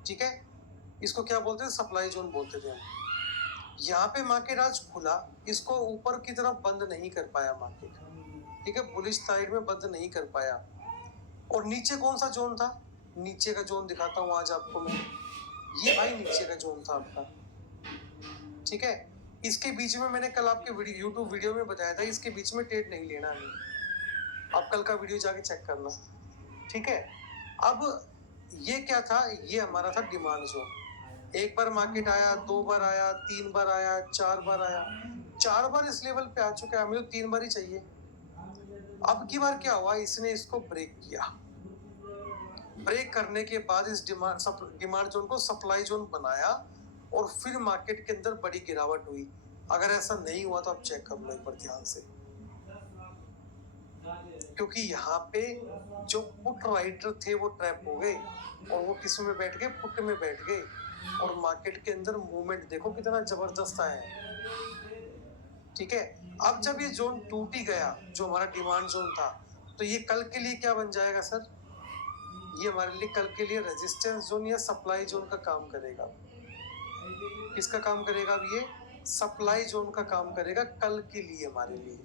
ठीक है, इसको क्या बोलते हैं, सप्लाई जोन बोलते थे हम। यहाँ पे मार्केट आज खुला, इसको ऊपर की तरफ बंद नहीं कर पाया मार्केट। ठीक है, बुलिश साइड में बंद नहीं कर पाया। और नीचे कौन सा जोन था, नीचे का जोन दिखाता हूँ आज आपको मैं, ये भाई नीचे का जोन था आपका। ठीक है, इसके बीच में मैंने कल आपके यूट्यूब वीडियो में बताया था, इसके बीच में ट्रेड नहीं लेना है, आप कल का वीडियो जाके चेक करना। ठीक है, अब ये क्या था, ये हमारा था डिमांड जोन। एक बार मार्केट आया, 2 बार आया, 3 बार आया, 4 बार आया, 4 बार इस लेवल पे आ चुका है, हमें तो 3 बार ही चाहिए। अब की बार क्या हुआ, इसने इसको ब्रेक किया, ब्रेक करने के बाद इस डिमांड जोन को सप्लाई जोन बनाया और फिर मार्केट के अंदर बड़ी गिरावट हुई। अगर ऐसा नहीं हुआ तो आप चेक कर लो एक बार ध्यान से, क्योंकि यहाँ पे जो पुट राइटर थे वो ट्रैप हो गए और वो किस में बैठ गए, पुट में बैठ गए, और मार्केट के अंदर मूवमेंट देखो कितना जबरदस्त आया है। ठीक है, अब जब ये जोन टूट ही गया जो हमारा डिमांड जोन था, तो ये कल के लिए क्या बन जाएगा सर? ये हमारे लिए कल के लिए रेजिस्टेंस जोन या सप्लाई जोन का काम करेगा। किसका काम करेगा? अब ये सप्लाई जोन का काम करेगा कल के लिए हमारे लिए,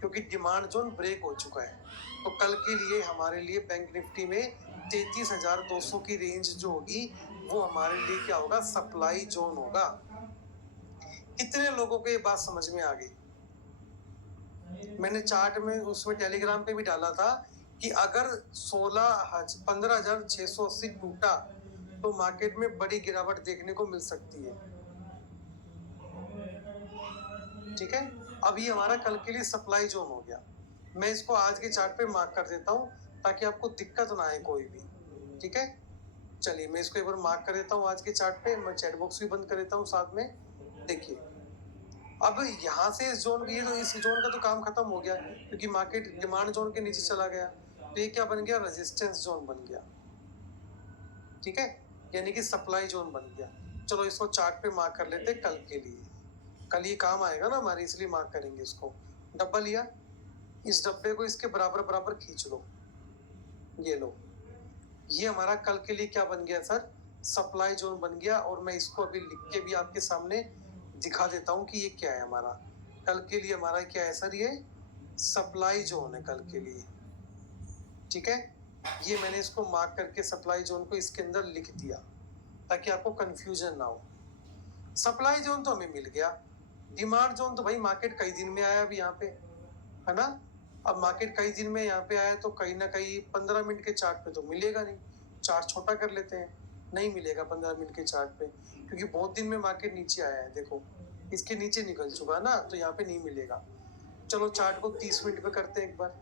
क्योंकि डिमांड जोन ब्रेक हो चुका है। तो कल के लिए हमारे लिए बैंक निफ्टी में 33,200 की रेंज जो होगी वो हमारे लिए क्या होगा? सप्लाई जोन होगा। कितने लोगों को ये बात समझ में आ गई? मैंने चार्ट में उसमें टेलीग्राम पे भी डाला था कि अगर 15,680 टूटा तो मार्केट में बड़ी गिरावट देखने को मिल सकती है। ठीक है, अब ये हमारा कल के लिए सप्लाई जोन हो गया। मैं इसको आज के चार्ट पे मार्क कर देता हूँ ताकि आपको दिक्कत ना आए कोई भी। ठीक है, चलिए मैं इसको एक बार मार्क कर देता हूँ आज के चार्ट पे। मैं चैट बॉक्स भी बंद कर देता हूँ साथ में। देखिए, अब यहाँ से इस जोन इस जोन का तो काम खत्म हो गया, क्योंकि मार्केट डिमांड जोन के नीचे चला गया। तो ये क्या बन गया? रेजिस्टेंस जोन बन गया। ठीक है, यानी कि सप्लाई जोन बन गया। चलो इसको चार्ट पे मार्क कर लेते कल के लिए। कल ये काम आएगा ना हमारे, इसलिए मार्क करेंगे इसको। डब्बा लिया, इस डब्बे को इसके बराबर बराबर खींच लो। ये लो, ये हमारा कल के लिए क्या बन गया सर? सप्लाई जोन बन गया। और मैं इसको अभी लिख के भी आपके सामने दिखा देता हूँ कि ये क्या है हमारा। कल के लिए हमारा क्या है सर? ये सप्लाई जोन है कल के लिए। ठीक है, ये मैंने इसको मार्क करके सप्लाई जोन को इसके अंदर लिख दिया ताकि आपको कंफ्यूजन ना हो। सप्लाई जोन तो हमें मिल गया, डिमांड जोन तो भाई मार्केट कई दिन में आया अभी यहाँ पे, है ना? अब मार्केट कई दिन में यहाँ पे आया तो कहीं ना कहीं 15 मिनट के चार्ट पे तो मिलेगा नहीं। चार्ट छोटा कर लेते हैं, नहीं मिलेगा 15 मिनट के चार्ट पे, क्योंकि बहुत दिन में मार्केट नीचे आया है। देखो इसके नीचे निकल चुका है ना, तो यहाँ पे नहीं मिलेगा। चलो चार्ट को 30 मिनट पे करते हैं एक बार।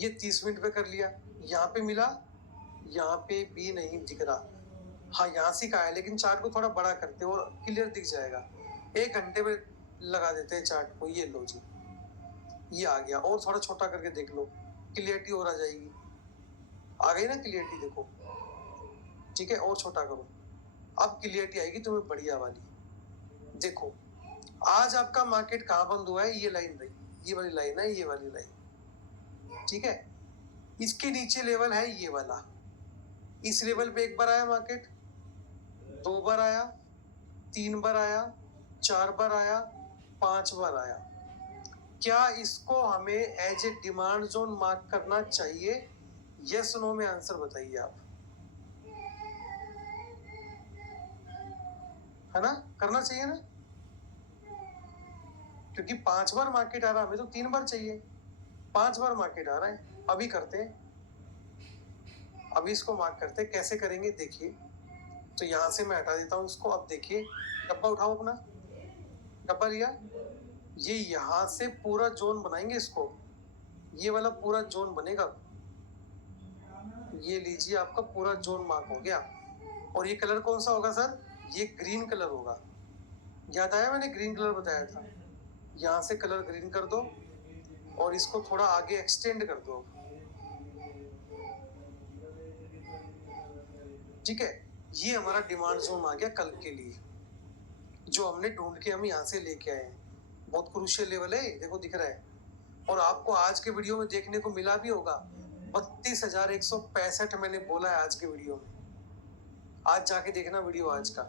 ये 30 मिनट पे कर लिया, यहाँ पे मिला, यहाँ पे भी नहीं दिख रहा। हाँ यहाँ से का है, लेकिन चार्ट को थोड़ा बड़ा करते और क्लियर दिख जाएगा। 1 घंटे में लगा देते हैं चार्ट को। ये लो जी, ये आ गया। और थोड़ा छोटा करके देख लो, क्लियरिटी और आ जाएगी। आ गई ना क्लियरिटी? देखो, ठीक है, और छोटा करो, अब क्लियरिटी आएगी तुम्हें बढ़िया वाली। देखो आज आपका मार्केट कहाँ बंद हुआ है? ये लाइन रही, ये वाली लाइन है, ये वाली लाइन। ठीक है, इसके नीचे लेवल है ये वाला। इस लेवल पे एक बार आया मार्केट, 2 बार आया, 3 बार आया, 4 बार आया, 5 बार आया। क्या इसको हमें as a demand zone mark करना चाहिए? यस नो में आंसर बताइए आप, है ना? करना चाहिए ना, क्योंकि 5 बार मार्केट आ रहा है, हमें तो 3 बार चाहिए। 5 बार मार्केट आ रहा है। अभी करते हैं, अभी इसको मार्क करते हैं। कैसे करेंगे देखिए, तो यहाँ से मैं हटा देता हूँ इसको। अब देखिए, डब्बा उठाओ अपना, डब्बा लिया, ये यहाँ से पूरा जोन बनाएंगे इसको। ये वाला पूरा जोन बनेगा। ये लीजिए, आपका पूरा जोन मार्क हो गया। और ये कलर कौन सा होगा सर? ये ग्रीन कलर होगा। याद आया, मैंने ग्रीन कलर बताया था। यहाँ से कलर ग्रीन कर दो और इसको थोड़ा आगे एक्सटेंड कर दो। ठीक है, ये हमारा डिमांड जोन आ गया कल के लिए, जो हमने ढूंढ के हम यहाँ से लेके आए हैं। बहुत क्रूशियल लेवल है, देखो दिख रहा है। और आपको आज के वीडियो में देखने को मिला भी होगा 32,165 मैंने बोला है आज के वीडियो में। आज जाके देखना वीडियो आज का।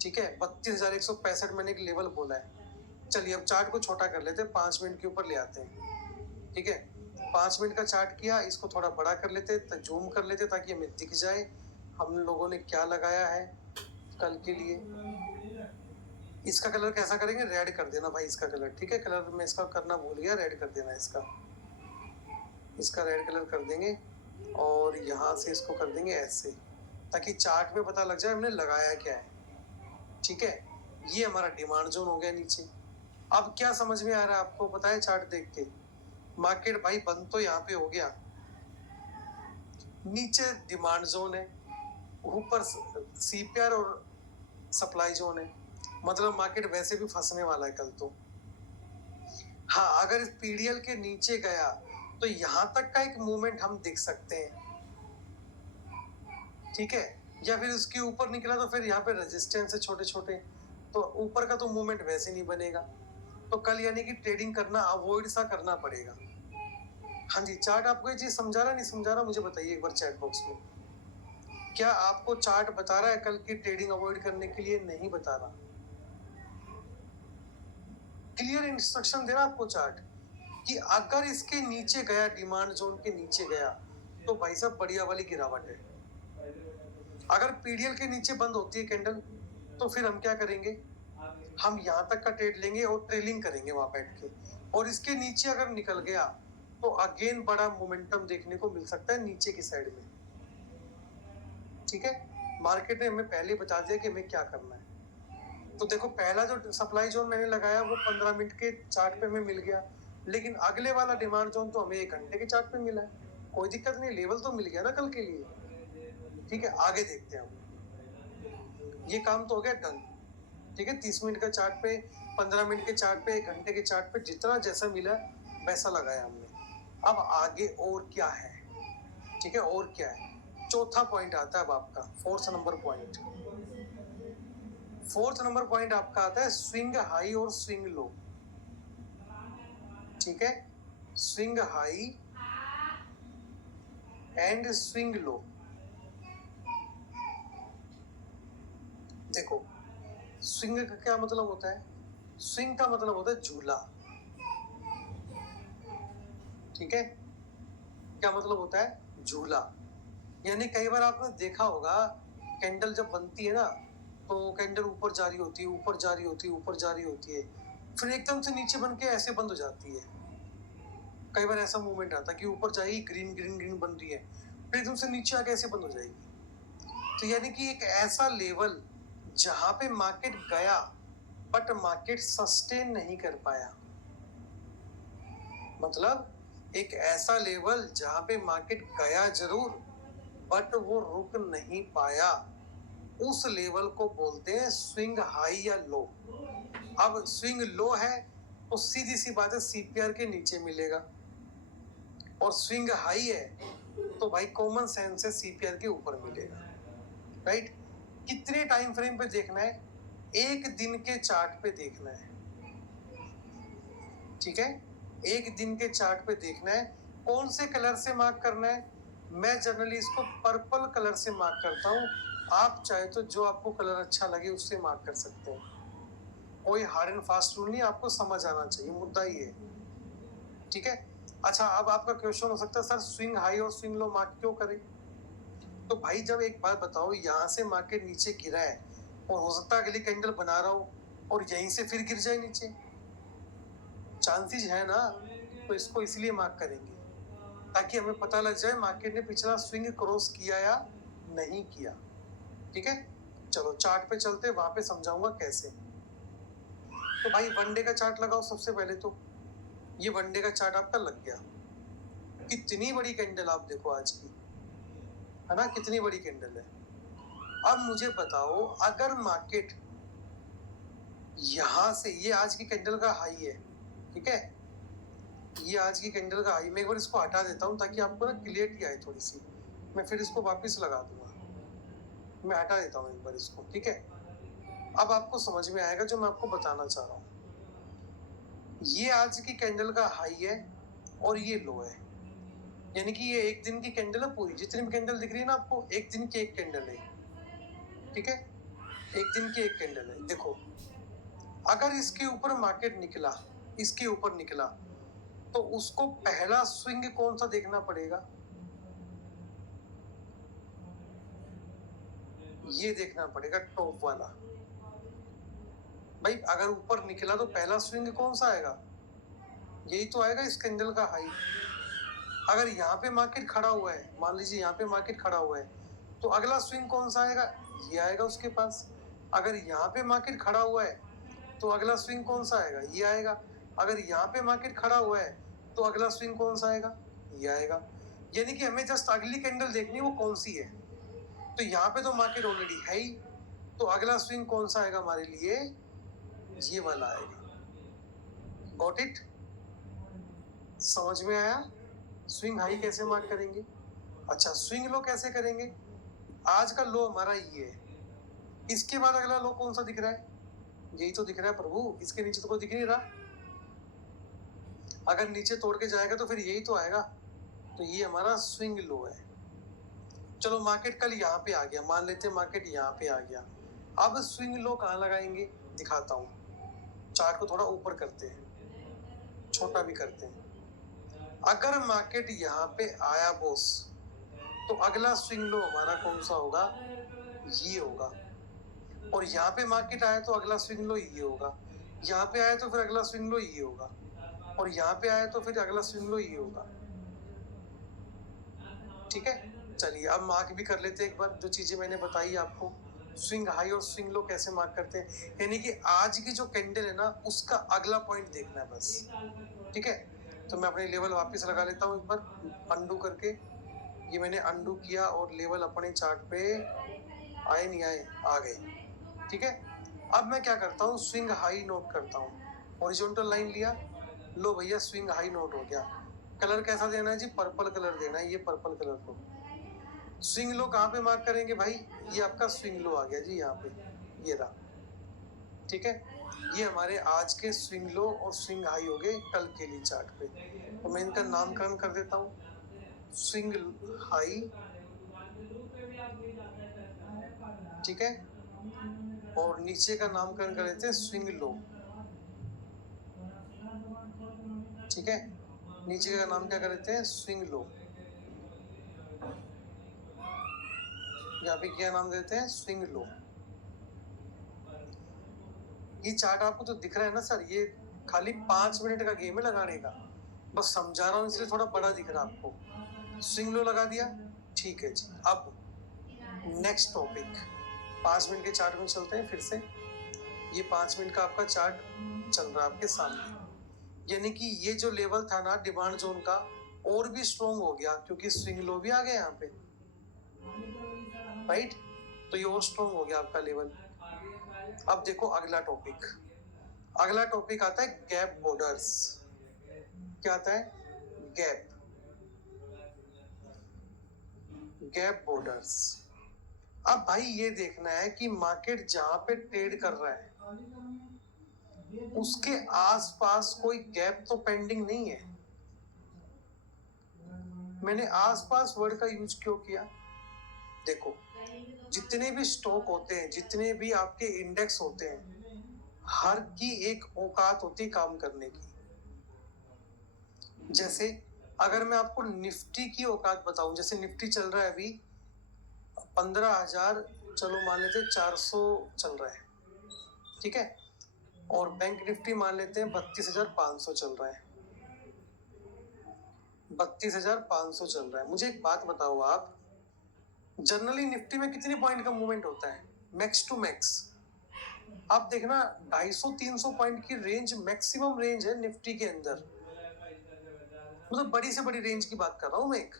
ठीक है, 32,165 मैंने एक लेवल बोला है। चलिए अब चार्ट को छोटा कर लेते हैं, 5 मिनट के ऊपर ले आते हैं। ठीक है, 5 मिनट का चार्ट किया, इसको थोड़ा बड़ा कर लेते, जूम कर लेते ताकि हमें दिख जाए हम लोगों ने क्या लगाया है कल के लिए। इसका कलर कैसा करेंगे? रेड कर देना भाई इसका कलर। ठीक है, कलर में इसका करना भूल गया, रेड कर देना इसका रेड कलर कर देंगे। और यहाँ से इसको कर देंगे ऐसे, ताकि चार्ट में पता लग जाए हमने लगाया क्या है। ठीक है, ये हमारा डिमांड जोन हो गया नीचे। अब क्या समझ में आ रहा है आपको? बताए चार्ट देख के। मार्केट भाई बंद तो यहाँ पे हो गया, नीचे डिमांड जोन है, ऊपर सीपीआर और सप्लाई जोन है, मतलब मार्केट वैसे भी फंसने वाला है कल तो। हाँ, अगर इस पीडीएल के नीचे गया तो यहां तक का एक मूवमेंट हम देख सकते हैं, ठीक है, या फिर उसके ऊपर निकला तो फिर यहाँ पे रेजिस्टेंस है छोटे छोटे, तो ऊपर का तो मूवमेंट वैसे नहीं बनेगा, तो कल यानी कि ट्रेडिंग करना अवॉइड सा करना पड़ेगा। हाँ जी, चार्ट आपको ये चीज समझा रहा नहीं समझा रहा मुझे बताइए एक बार चैट बॉक्स में। क्या आपको चार्ट बता रहा है कल की ट्रेडिंग अवॉइड करने के लिए? नहीं बता रहा। क्लियर इंस्ट्रक्शन दे रहा आपको चार्ट कि अगर इसके नीचे गया, डिमांड जोन के नीचे गया, तो भाई साहब बढ़िया वाली गिरावट है। अगर पीडीएल के नीचे बंद होती है कैंडल तो फिर हम क्या करेंगे, हम यहाँ तक का ट्रेड लेंगे और ट्रेलिंग करेंगे वहां बैठ के, और इसके नीचे अगर निकल गया तो अगेन बड़ा मोमेंटम देखने को मिल सकता है नीचे की साइड में, ठीक है। मार्केट ने हमें पहले बता दिया कि हमें क्या करना है। तो देखो पहला जो सप्लाई जोन मैंने लगाया वो 15 मिनट के चार्ट पे हमें मिल गया, लेकिन अगले वाला डिमांड जोन तो हमें 1 घंटे के चार्ट पे मिला है। कोई दिक्कत नहीं, लेवल तो मिल गया ना कल के लिए, ठीक है। आगे देखते हैं हम, ये काम तो हो गया डन, ठीक है। 30 मिनट का चार्ट पे, 15 मिनट के चार्ट पे, 1 घंटे के चार्ट पे जितना जैसा मिला वैसा लगाया हमने। अब आगे और क्या है, ठीक है, और क्या है। चौथा पॉइंट आता है अब आपका, fourth number point. Fourth number point आपका आता है स्विंग हाई और स्विंग लो, ठीक है। Swing high and swing low. देखो स्विंग का क्या मतलब होता है? स्विंग का मतलब होता है झूला, ठीक है। क्या मतलब होता है? झूला। यानी कई बार आपने देखा होगा कैंडल जब बनती है ना तो कैंडल ऊपर जा रही होती है, ऊपर जा रही होती है, ऊपर जा रही होती है, फिर एकदम से नीचे बन के ऐसे बंद हो जाती है। कई बार ऐसा मूवमेंट आता है कि ऊपर जाएगी, ग्रीन ग्रीन ग्रीन बन रही है, फिर एकदम से नीचे आके ऐसे बंद हो जाएगी। तो यानी कि एक ऐसा लेवल जहां पे मार्केट गया बट मार्केट सस्टेन नहीं कर पाया, मतलब एक ऐसा लेवल जहां पे मार्केट गया जरूर बट वो रुक नहीं पाया, उस लेवल को बोलते हैं स्विंग हाई या लो। अब स्विंग लो है तो सीधी सी बात है सीपीआर के नीचे मिलेगा, और स्विंग हाई है तो भाई कॉमन सेंस से सीपीआर के ऊपर मिलेगा, राइट। कितने टाइम फ्रेम पे देखना है? 1 दिन के चार्ट पे देखना है, ठीक है। 1 दिन के चार्ट पे देखना है। कौन से कलर से मार्क करना है? मैं जनरली इसको पर्पल कलर से मार्क करता हूँ, आप चाहे तो जो आपको कलर अच्छा लगे उससे मार्क कर सकते हैं। कोई हार्ड एंड फास्ट रूल नहीं, आपको समझ आना चाहिए, मुद्दा ही है, ठीक है। अच्छा, अब आपका क्वेश्चन हो सकता है सर स्विंग हाई और स्विंग लो मार्क क्यों करें? तो भाई जब एक बात बताओ, यहाँ से मार्केट नीचे गिरा है और हो सकता है अगली कैंडल बना रहा हो और यहीं से फिर गिर जाए नीचे, चांसेस है ना, तो इसको इसलिए मार्क करेंगे ताकि हमें पता लग जाए मार्केट ने पिछला स्विंग क्रॉस किया या नहीं किया, ठीक है। चलो चार्ट पे चलते, वहां पे समझाऊंगा कैसे। तो भाई वनडे का चार्ट लगाओ सबसे पहले तो। ये वनडे का चार्ट आपका लग गया। कितनी बड़ी कैंडल आप देखो आज की, है ना, कितनी बड़ी कैंडल है। अब मुझे बताओ अगर मार्केट यहां से, ये आज की कैंडल का हाई है, ठीक है, ये आज की कैंडल का हाई, मैं एक बार इसको हटा देता हूँ ताकि आपको ना क्लियरिटी आए थोड़ी सी, मैं फिर इसको वापस लगा दूंगा। मैं हटा देता हूँ एक बार इसको, ठीक है। अब आपको समझ में आएगा जो मैं आपको बताना चाह रहा हूँ। ये आज की कैंडल का हाई है और ये लो है, यानी कि ये 1 दिन की कैंडल है पूरी, जितनी भी कैंडल दिख रही है ना आपको, 1 दिन की एक कैंडल है, ठीक है। 1 दिन की एक कैंडल है। देखो अगर इसके ऊपर मार्केट निकला, इसके ऊपर निकला, तो उसको पहला स्विंग कौन सा देखना पड़ेगा? ये देखना पड़ेगा टॉप वाला। भाई अगर ऊपर निकला तो पहला स्विंग कौन सा आएगा? यही तो आएगा इस कैंडल का हाई। अगर यहाँ पे मार्केट खड़ा हुआ है, मान लीजिए यहाँ पे मार्केट खड़ा हुआ है, तो अगला स्विंग कौन सा आएगा? ये आएगा उसके पास। अगर यहाँ पे मार्केट खड़ा हुआ है तो अगला स्विंग कौन सा आएगा? ये आएगा। अगर यहाँ पे मार्केट खड़ा हुआ है तो अगला स्विंग कौन सा आएगा? ये आएगा। यानी कि हमें जस्ट अगली कैंडल देखनी है वो कौन सी है। तो यहाँ पे तो मार्केट ऑलरेडी है ही, तो अगला स्विंग कौन सा आएगा हमारे लिए, ये वाला आएगा। Got it? समझ में आया? स्विंग हाई कैसे मार्क करेंगे? अच्छा, स्विंग लो कैसे करेंगे? आज का लो हमारा ये है, इसके बाद अगला लो कौन सा दिख रहा है? यही तो दिख रहा है प्रभु, इसके नीचे तो कोई दिख नहीं रहा। अगर नीचे तोड़ के जाएगा तो फिर यही तो आएगा, तो ये हमारा स्विंग लो है। चलो मार्केट कल यहाँ पे आ गया, मान लेते हैं मार्केट यहाँ पे आ गया। अब स्विंग लो कहाँ लगाएंगे दिखाता हूँ। चार्ट को थोड़ा ऊपर करते हैं, छोटा भी करते हैं। अगर मार्केट यहाँ पे आया बॉस, तो अगला स्विंग लो हमारा कौन सा होगा, ये होगा। और यहाँ पे मार्केट आया तो अगला स्विंग लो ये होगा, यहाँ पे आया तो फिर अगला स्विंग लो ये होगा, और यहाँ पे आया तो फिर अगला स्विंग लो ये होगा। ठीक है, चलिए अब मार्क भी कर लेते हैं एक बार जो चीजें मैंने बताई आपको। स्विंग हाई और स्विंग लो कैसे मार्क करते हैं, यानी कि आज की जो कैंडल है ना उसका अगला पॉइंट देखना है बस। ठीक है, तो मैं अपने लेवल वापस लगा लेता हूँ एक बार अंडू करके। ये मैंने अंडू किया और लेवल अपने चार्ट पे आए नहीं आए, आ गए। ठीक है, अब मैं क्या करता हूँ, स्विंग हाई नोट करता हूँ। हॉरिजॉन्टल लाइन लिया, लो भैया स्विंग हाई नोट हो गया। कलर कैसा देना है जी, पर्पल कलर देना है, ये पर्पल कलर को। स्विंग लो कहाँ पे मार्क करेंगे भाई, ये आपका स्विंग लो आ गया जी यहाँ पे, ये रहा। ठीक है, ये हमारे आज के स्विंग लो और स्विंग हाई हो गए कल के लिए चार्ट पे। तो मैं इनका नामकरण कर देता हूँ, स्विंग हाई। ठीक है, और नीचे का नामकरण कर देते हैं स्विंग लो। ठीक है, नीचे का नाम क्या कर देते हैं, स्विंग लो। यहाँ पे क्या नाम देते हैं, स्विंग लो। ये चार्ट आपको तो दिख रहा है ना सर, ये खाली 5 मिनट का गेम है लगाने का, बस समझा रहा हूँ इसलिए थोड़ा बड़ा दिख रहा है आपको। स्विंग लो लगा दिया, ठीक है जी। अब नेक्स्ट टॉपिक, 5 मिनट के चार्ट में चलते हैं फिर से। ये 5 मिनट का आपका चार्ट चल रहा है आपके सामने, यानी कि ये जो लेवल था ना डिमांड जोन का और भी स्ट्रॉन्ग हो गया क्योंकि स्विंग लो भी आ गया यहाँ पे, राइट? तो ये और स्ट्रॉन्ग हो गया आपका लेवल। अब देखो अगला टॉपिक, अगला टॉपिक आता है गैप बॉर्डर्स। क्या आता है, गैप, गैप बॉर्डर्स। अब भाई ये देखना है कि मार्केट जहां पे ट्रेड कर रहा है उसके आसपास कोई गैप तो पेंडिंग नहीं है। मैंने आसपास वर्ड का यूज क्यों किया, देखो जितने भी स्टॉक होते हैं, जितने भी आपके इंडेक्स होते हैं, हर की एक औकात होती है काम करने की। जैसे अगर मैं आपको निफ्टी की औकात बताऊं, जैसे निफ्टी चल रहा है अभी 15,000, चलो मान लेते 400 चल रहा है, ठीक है, और बैंक निफ्टी मान लेते हैं 32,500 चल रहा है, 32,500 चल रहा है। मुझे एक बात बताओ आप, जनरली निफ्टी में कितने पॉइंट का मूवमेंट होता है, मैक्स टू मैक्स? आप देखना 250-300 पॉइंट की रेंज मैक्सिमम रेंज है निफ्टी के अंदर, मतलब बड़ी से बड़ी रेंज की बात कर रहा हूं मैं। एक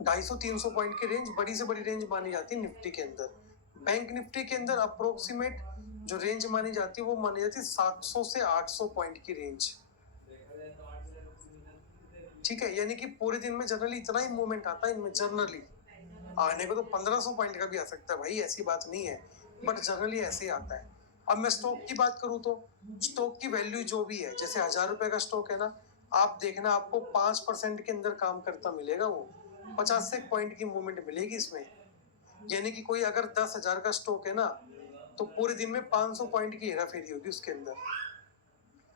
250-300 पॉइंट की रेंज बड़ी से बड़ी रेंज मानी जाती है निफ्टी के अंदर। बैंक निफ्टी के अंदर अप्रोक्सीमेट जो रेंज मानी जाती है वो मानी जाती है 700 से 800 पॉइंट की रेंज। ठीक है, यानी कि पूरे दिन में जनरली इतना ही मूवमेंट आता है इनमें, जनरली आने को तो 1500 पॉइंट का भी आ सकता है भाई, ऐसी बात नहीं है, बट जनरली ऐसे ही आता है। अब मैं स्टॉक की बात करूं तो स्टॉक की वैल्यू जो भी है, जैसे 1000 रुपए का स्टॉक है ना, आप देखना आपको 5% के अंदर काम करता मिलेगा, वो 50 से पॉइंट की मूवमेंट मिलेगी इसमें। यानी कि कोई अगर 10,000 का स्टॉक है ना तो पूरे दिन में 500 पॉइंट की हेरा फेरी होगी उसके अंदर।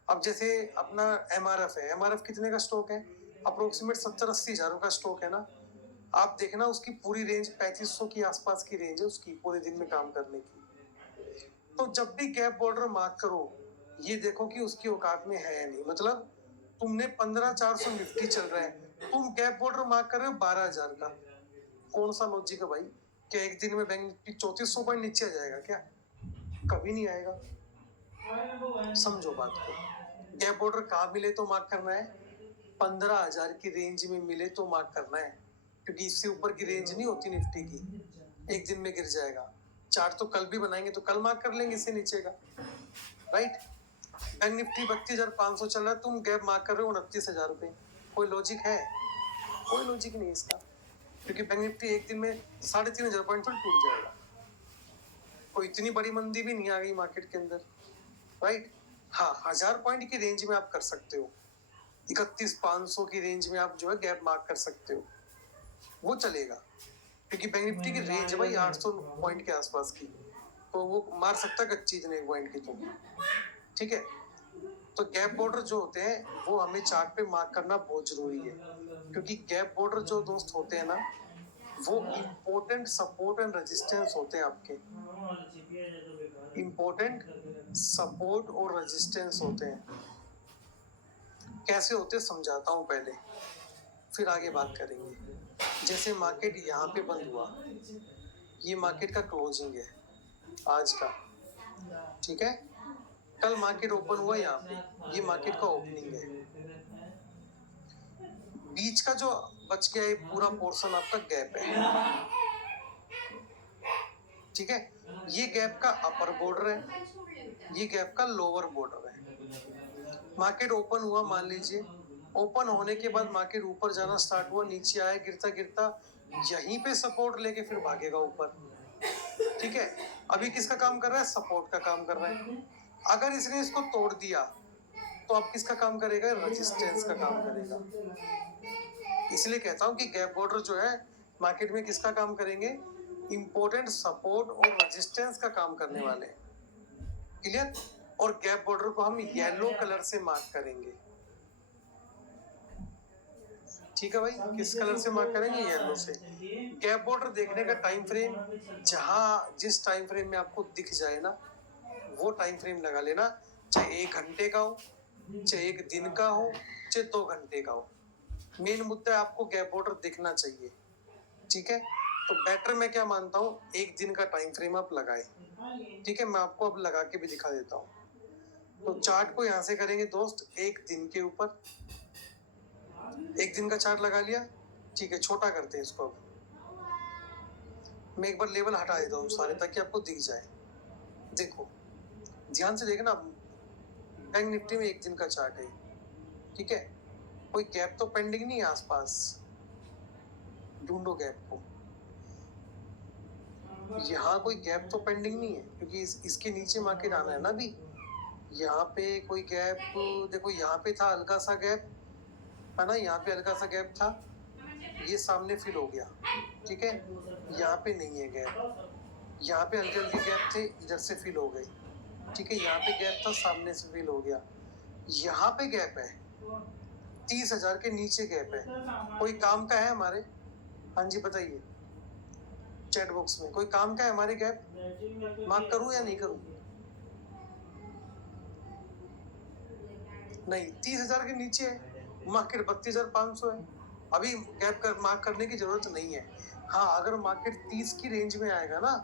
अब जैसे अपना एमआरएफ है, एमआरएफ कितने का स्टॉक है, अप्रोक्सीमेट 70-80 हजारों का स्टॉक है ना, आप देखना उसकी पूरी रेंज 3500 की आसपास की रेंज है उसकी पूरे दिन में काम करने की। तो जब भी गैप बॉर्डर मार्क करो ये देखो कि उसकी औकात में है या नहीं। मतलब तुमने 15,400 निफ्टी चल रहा है, तुम गैप बॉर्डर मार्क कर रहे हो 12,000 का, कौन सा लॉजिक है भाई? क्या एक दिन में बैंक निफ्टी 3400 पॉइंट नीचे आ जाएगा क्या? कभी नहीं आएगा। समझो बात को, गैप बॉर्डर कहाँ मिले तो मार्क करना है, 15,000 की रेंज में मिले तो मार्क करना है, क्योंकि इससे ऊपर की रेंज नहीं होती निफ्टी की, एक दिन में गिर जाएगा। चार्ट तो कल भी बनाएंगे तो कल मार्क कर लेंगे इससे नीचे का, राइट। बैंक निफ्टी 32,500 चल रहा है, तुम गैप मार्क कर रहे हो 29,000 रुपये। कोई लॉजिक है? कोई लॉजिक नहीं इसका, क्योंकि बैंक निफ्टी एक दिन में 3,500 पॉइंट तक टूट जाएगा। कोई इतनी बड़ी मंदी भी नहीं आ गई मार्केट के अंदर, राइट। हाँ, 1000 पॉइंट की रेंज में आप कर सकते हो, 31,500 की रेंज में आप जो है गैप मार्क कर सकते हो, वो चलेगा, क्योंकि बैंक निफ्टी की रेंज है भाई 800 पॉइंट के आसपास की, तो वो मार सकता है कच्ची इतने पॉइंट की, तो ठीक है। तो गैप बॉर्डर जो होते हैं वो हमें चार्ट पे मार्क करना बहुत जरूरी है, क्योंकि गैप बॉर्डर जो दोस्त होते हैं ना, वो इम्पोर्टेंट सपोर्ट एंड रेजिस्टेंस होते हैं आपके, इम्पोर्टेंट सपोर्ट और रेजिस्टेंस होते हैं। कैसे होते हैं समझाता हूँ पहले, फिर आगे बात करेंगे। जैसे मार्केट यहाँ पे बंद हुआ, ये मार्केट का क्लोजिंग है आज का, ठीक है। कल मार्केट ओपन हुआ यहाँ पे, ये मार्केट का ओपनिंग है। बीच का जो बच गया ये पूरा पोर्शन आपका गैप है, ठीक है। ये गैप का अपर बॉर्डर है, ये गैप का लोअर बॉर्डर है। मार्केट ओपन हुआ, मान लीजिए ओपन होने के बाद मार्केट ऊपर जाना स्टार्ट हुआ, नीचे आया गिरता गिरता, यहीं पे सपोर्ट लेके फिर भागेगा ऊपर, ठीक है। अभी किसका काम कर रहा है? सपोर्ट का काम कर रहा है। अगर इसने इसको तोड़ दिया तो अब किसका काम करेगा? रेजिस्टेंस का काम करेगा। इसलिए कहता हूं कि गैप बॉर्डर जो है मार्केट में किसका काम करेंगे? इंपॉर्टेंट सपोर्ट और रेजिस्टेंस का काम करने वाले, क्लियर। और गैप बॉर्डर को हम येलो कलर से मार्क करेंगे, ठीक है भाई। किस कलर से मार्क करेंगे? येलो से। गैप बॉर्डर देखने का टाइम फ्रेम जिस टाइम फ्रेम में आपको दिख जाए ना, वो टाइम फ्रेम लगा लेना, चाहे 1 घंटे का हो, चाहे 1 दिन का हो, चाहे 2 घंटे का हो। मेन मुद्दा है आपको गैप बॉर्डर दिखना चाहिए, ठीक है। तो बेटर मैं क्या मानता हूँ, 1 दिन का टाइम फ्रेम आप लगाए, ठीक है। मैं आपको अब लगा के भी दिखा देता हूँ। तो चार्ट को यहाँ से करेंगे दोस्त 1 दिन के ऊपर, 1 दिन का चार्ट लगा लिया, ठीक है। छोटा करते हैं इसको, अब मैं एक बार लेवल हटा देता हूँ सारे, ताकि आपको दिख जाए। देखो ध्यान से देखना, बैंक निफ्टी में 1 दिन का चार्ट है, ठीक है। कोई गैप तो पेंडिंग नहीं है आसपास, ढूंढो गैप को। यहाँ कोई गैप तो पेंडिंग नहीं है, क्योंकि इसके नीचे मार्केट आना है ना अभी। यहाँ पे कोई गैप, देखो यहाँ पे था हल्का सा गैप, है ना, यहाँ पे हल्का सा गैप था, ये सामने फिल हो गया, ठीक है। यहाँ पे नहीं है गैप, यहाँ पे हल्के हल्के गैप थे, इधर से फिल हो गए, ठीक है। यहाँ पे गैप था, सामने से फिल हो गया। यहाँ पे गैप है, 30,000 के नीचे गैप है। कोई काम का है हमारे? हाँ जी बताइए, चैट बॉक्स में कोई काम का है हमारे गैप? मार्क करूं या नहीं करूं? नहीं, 30,000 के नीचे है, मार्केट 32,500 है, अभी गैप कर मार्क करने की जरूरत नहीं है। हाँ, अगर मार्केट 30 की रेंज में आएगा ना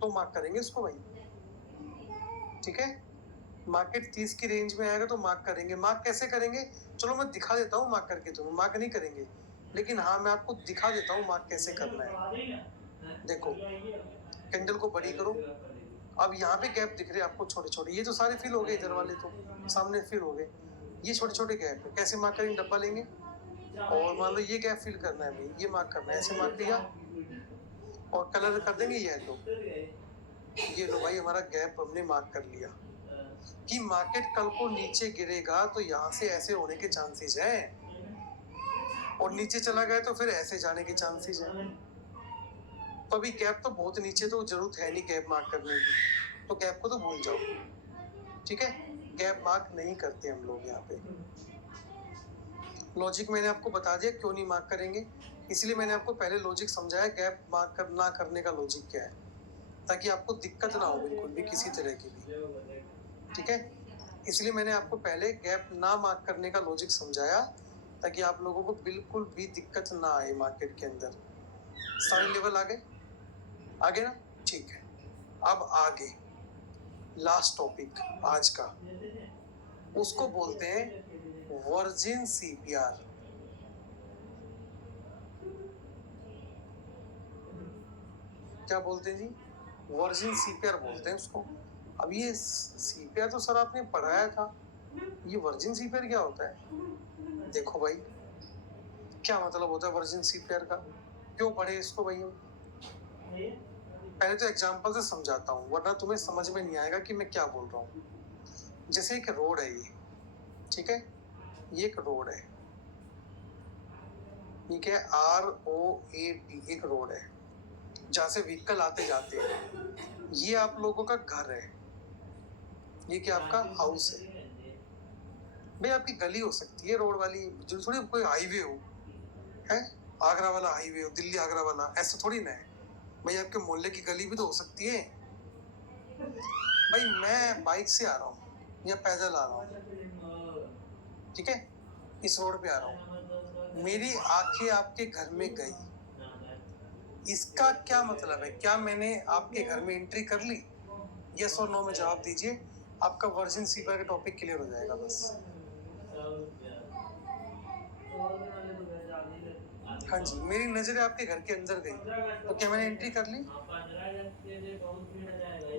तो मार्क करेंगे इसको भाई, ठीक है। मार्केट 30 की रेंज में आएगा तो मार्क करेंगे। मार्क कैसे करेंगे? चलो मैं दिखा देता हूँ मार्क करके, तुम्हें मार्क नहीं करेंगे, लेकिन हाँ मैं आपको दिखा देता हूँ मार्क कैसे करना है। देखो कैंडल को बड़ी करो, अब यहाँ पे गैप दिख रहे हैं आपको छोटे छोटे, ये तो सारे फिल हो गए, इधर वाले तो सामने फिल हो गए, ये छोटे छोटे गैप है। कैसे मार्क करेंगे? डब्बा लेंगे और मान लो ये गैप फिल करना है भाई, ये मार्क करना है, ऐसे मार्क किया और कलर कर देंगे येलो। ये लो भाई, हमारा गैप हमने मार्क कर लिया। कि मार्केट कल को नीचे गिरेगा तो यहाँ से ऐसे होने के चांसेस हैं, और नीचे चला गया तो फिर ऐसे जाने के चांसेस हैं। तो अभी गैप तो बहुत नीचे, तो जरूरत है नहीं गैप मार्क करने की, तो गैप को तो भूल जाओ, ठीक है। गैप मार्क नहीं करते हम लोग यहाँ पे। लॉजिक मैंने आपको बता दिया क्यों नहीं मार्क करेंगे, इसलिए मैंने आपको पहले लॉजिक समझाया गैप मार्क ना करने का लॉजिक क्या है, ताकि आपको दिक्कत ना हो बिल्कुल भी किसी तरह की भी, ठीक है। इसलिए मैंने आपको पहले गैप ना मार्क करने का लॉजिक समझाया, ताकि आप लोगों को बिल्कुल भी दिक्कत ना आए मार्केट के अंदर। सारे लेवल आगे ना, ठीक है। अब आगे लास्ट टॉपिक आज का, उसको बोलते हैं वर्जिन सीपीआर। क्या बोलते हैं जी, वर्जिन सीपीआर बोलते हैं उसको। अब ये सीपीआर तो सर आपने पढ़ाया था, ये वर्जिन सीपीआर क्या होता है? देखो भाई, क्या मतलब होता है वर्जिन सीपीआर का, क्यों पढ़े इसको भाई हम? पहले तो एग्जांपल से समझाता हूँ, वरना तुम्हें समझ में नहीं आएगा कि मैं क्या बोल रहा हूँ। जैसे एक रोड है ये, ठीक है, ये एक रोड है, ठीक है, ROAD, एक रोड है जहाँ से व्हीकल आते जाते हैं। ये आप लोगों का घर है, ये क्या आपका हाउस है भाई। आपकी गली हो सकती है रोड वाली, जो थोड़ी कोई हाईवे हो, है आगरा वाला हाईवे हो, दिल्ली आगरा वाला, ऐसा थोड़ी ना है भाई। आपके मोहल्ले की गली भी तो हो सकती है भाई। मैं बाइक से आ रहा हूँ या पैदल आ रहा हूँ, ठीक है, इस रोड पे आ रहा हूँ, मेरी आंखें आपके घर में गई, इसका क्या मतलब है? क्या मैंने आपके घर में एंट्री कर ली? यस और नो में जवाब दीजिए, आपका वर्जिन सीपीआर का टॉपिक क्लियर हो जाएगा बस। हाँ जी, मेरी नजरें आपके घर के अंदर गई, तो क्या मैंने एंट्री कर ली?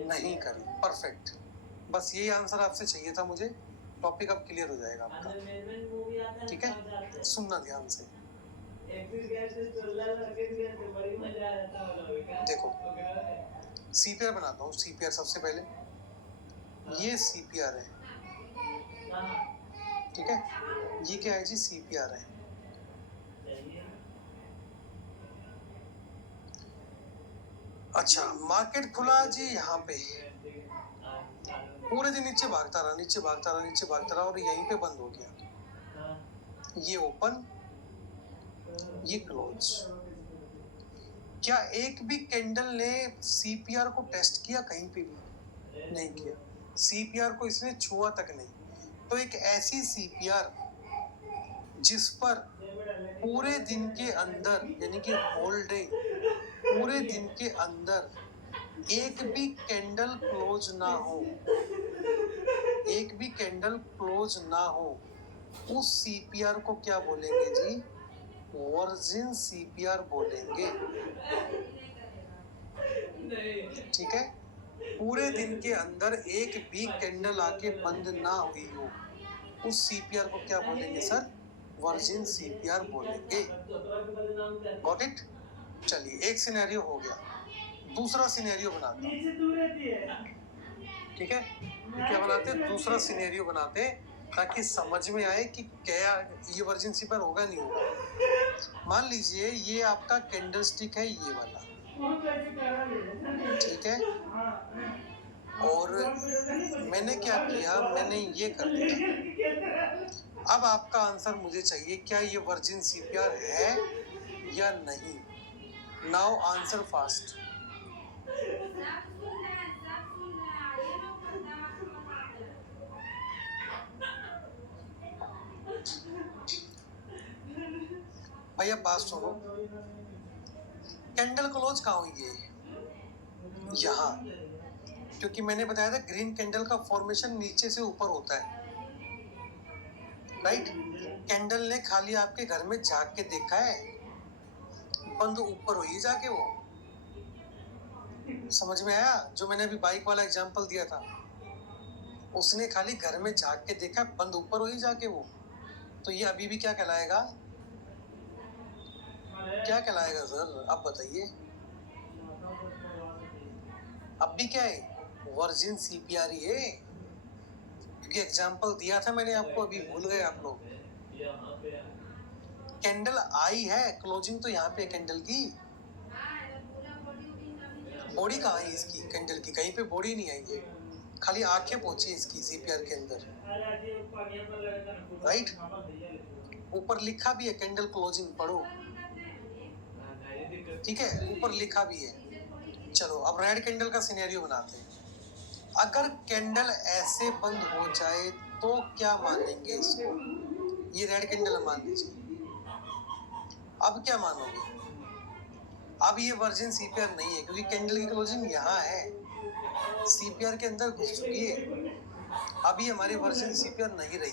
नहीं करी। परफेक्ट, बस यही आंसर आपसे चाहिए था मुझे, टॉपिक अब क्लियर हो जाएगा आपका, ठीक है। सुनना ध्यान से, देखो सीपीआर बनाता हूँ। सीपीआर सबसे पहले, ये सीपीआर है, ठीक है, ये क्या है जी? सीपीआर है। अच्छा, मार्केट खुला जी यहाँ पे, पूरे दिन नीचे भागता रहा, नीचे भागता रहा, नीचे भागता रहा, और यहीं पे बंद हो गया। ये ओपन, ये क्लोज। क्या एक भी कैंडल ने सीपीआर को टेस्ट किया? कहीं पे भी नहीं किया। सीपीआर को इसने छुआ तक नहीं। तो एक ऐसी सीपीआर जिस पर पूरे दिन के अंदर, यानी कि होल डे, पूरे दिन के अंदर एक भी कैंडल क्लोज ना हो, एक भी कैंडल क्लोज ना हो, उस सीपीआर को क्या बोलेंगे जी? वर्जिन सीपीआर बोलेंगे, ठीक है। पूरे दिन के अंदर एक भी कैंडल आके बंद ना हुई हो, उस सीपीआर को क्या बोलेंगे सर? वर्जिन सीपीआर बोलेंगे। Got it? चलिए, एक सिनेरियो हो गया, दूसरा सिनेरियो बनाते हैं, ठीक है। क्या बनाते हैं? दूसरा सिनेरियो बनाते हैं, ताकि समझ में आए कि क्या ये वर्जिन सीपीआर होगा नहीं होगा। मान लीजिए ये आपका कैंडल स्टिक है, ये वाला, ठीक है, और मैंने क्या किया? मैंने ये कर दिया। अब आपका आंसर मुझे चाहिए, क्या ये वर्जिन सीपीआर है या नहीं? Now answer fast. भैया बात सुनो, कैंडल क्लोज कहाँ हुई है? यहाँ, क्योंकि मैंने बताया था ग्रीन कैंडल का फॉर्मेशन नीचे से ऊपर होता है, राइट। कैंडल ने खाली आपके घर में झांक के देखा है, बंद ऊपर हुई जाके वो। समझ में आया? जो मैंने अभी बाइक वाला एग्जांपल दिया था, उसने खाली घर में झांक के देखा, बंद ऊपर हुई जाके वो। तो ये अभी भी क्या कहलाएगा? क्या कहलाएगा सर, आप बताइए। अब भी क्या है? वर्जिन सीपीआर ही है, क्योंकि एग्जांपल दिया था मैंने आपको, अभी भूल गए आप लोग। कैंडल आई है, क्लोजिंग तो यहाँ पे कैंडल की। बॉडी कहाँ है इसकी कैंडल की? कहीं पे बॉडी नहीं आई है, खाली आंखें पहुंची है इसकी सीपीआर के अंदर, राइट। ऊपर लिखा भी है कैंडल क्लोजिंग, पढ़ो, ठीक है, ऊपर लिखा भी है। चलो अब रेड कैंडल का सिनेरियो बनाते हैं। अगर कैंडल ऐसे बंद हो जाए तो क्या मानेंगे इसको? ये रेड कैंडल मान लीजिए, अब क्या मानोगे? अब ये वर्जिन सीपीआर नहीं है, क्योंकि कैंडल की क्लोजिंग यहाँ है, सीपीआर के अंदर घुस चुकी है। अब ये हमारी वर्जिन सीपीआर नहीं रही।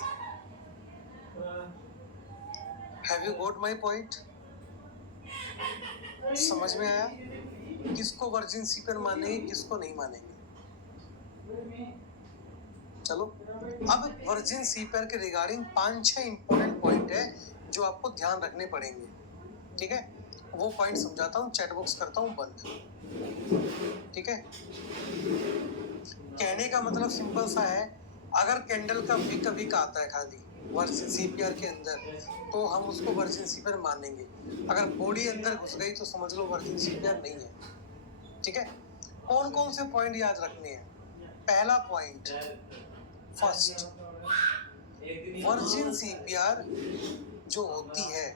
Have you got my point? समझ में आया? किसको वर्जिन सीपीआर मानेंगे, किसको नहीं मानेंगे। चलो, अब वर्जिन सीपीआर के रिगार्डिंग 5-6 इंपॉर्टेंट पॉइंट है जो आपको ध्यान रखने पड़ेंगे, ठीक है। वो पॉइंट समझाता हूँ, चैट बॉक्स करता हूँ बंद, ठीक है। कहने का मतलब सिंपल सा है, अगर कैंडल का विक आता है खाली वर्जिन सीपीआर के अंदर, तो हम उसको वर्जिन सीपीआर मानेंगे। अगर बॉडी अंदर घुस गई तो समझ लो वर्जिन सीपीआर नहीं है, ठीक है। कौन कौन से पॉइंट याद रखने हैं। पहला पॉइंट, फर्स्ट, वर्जिन सीपीआर जो होती है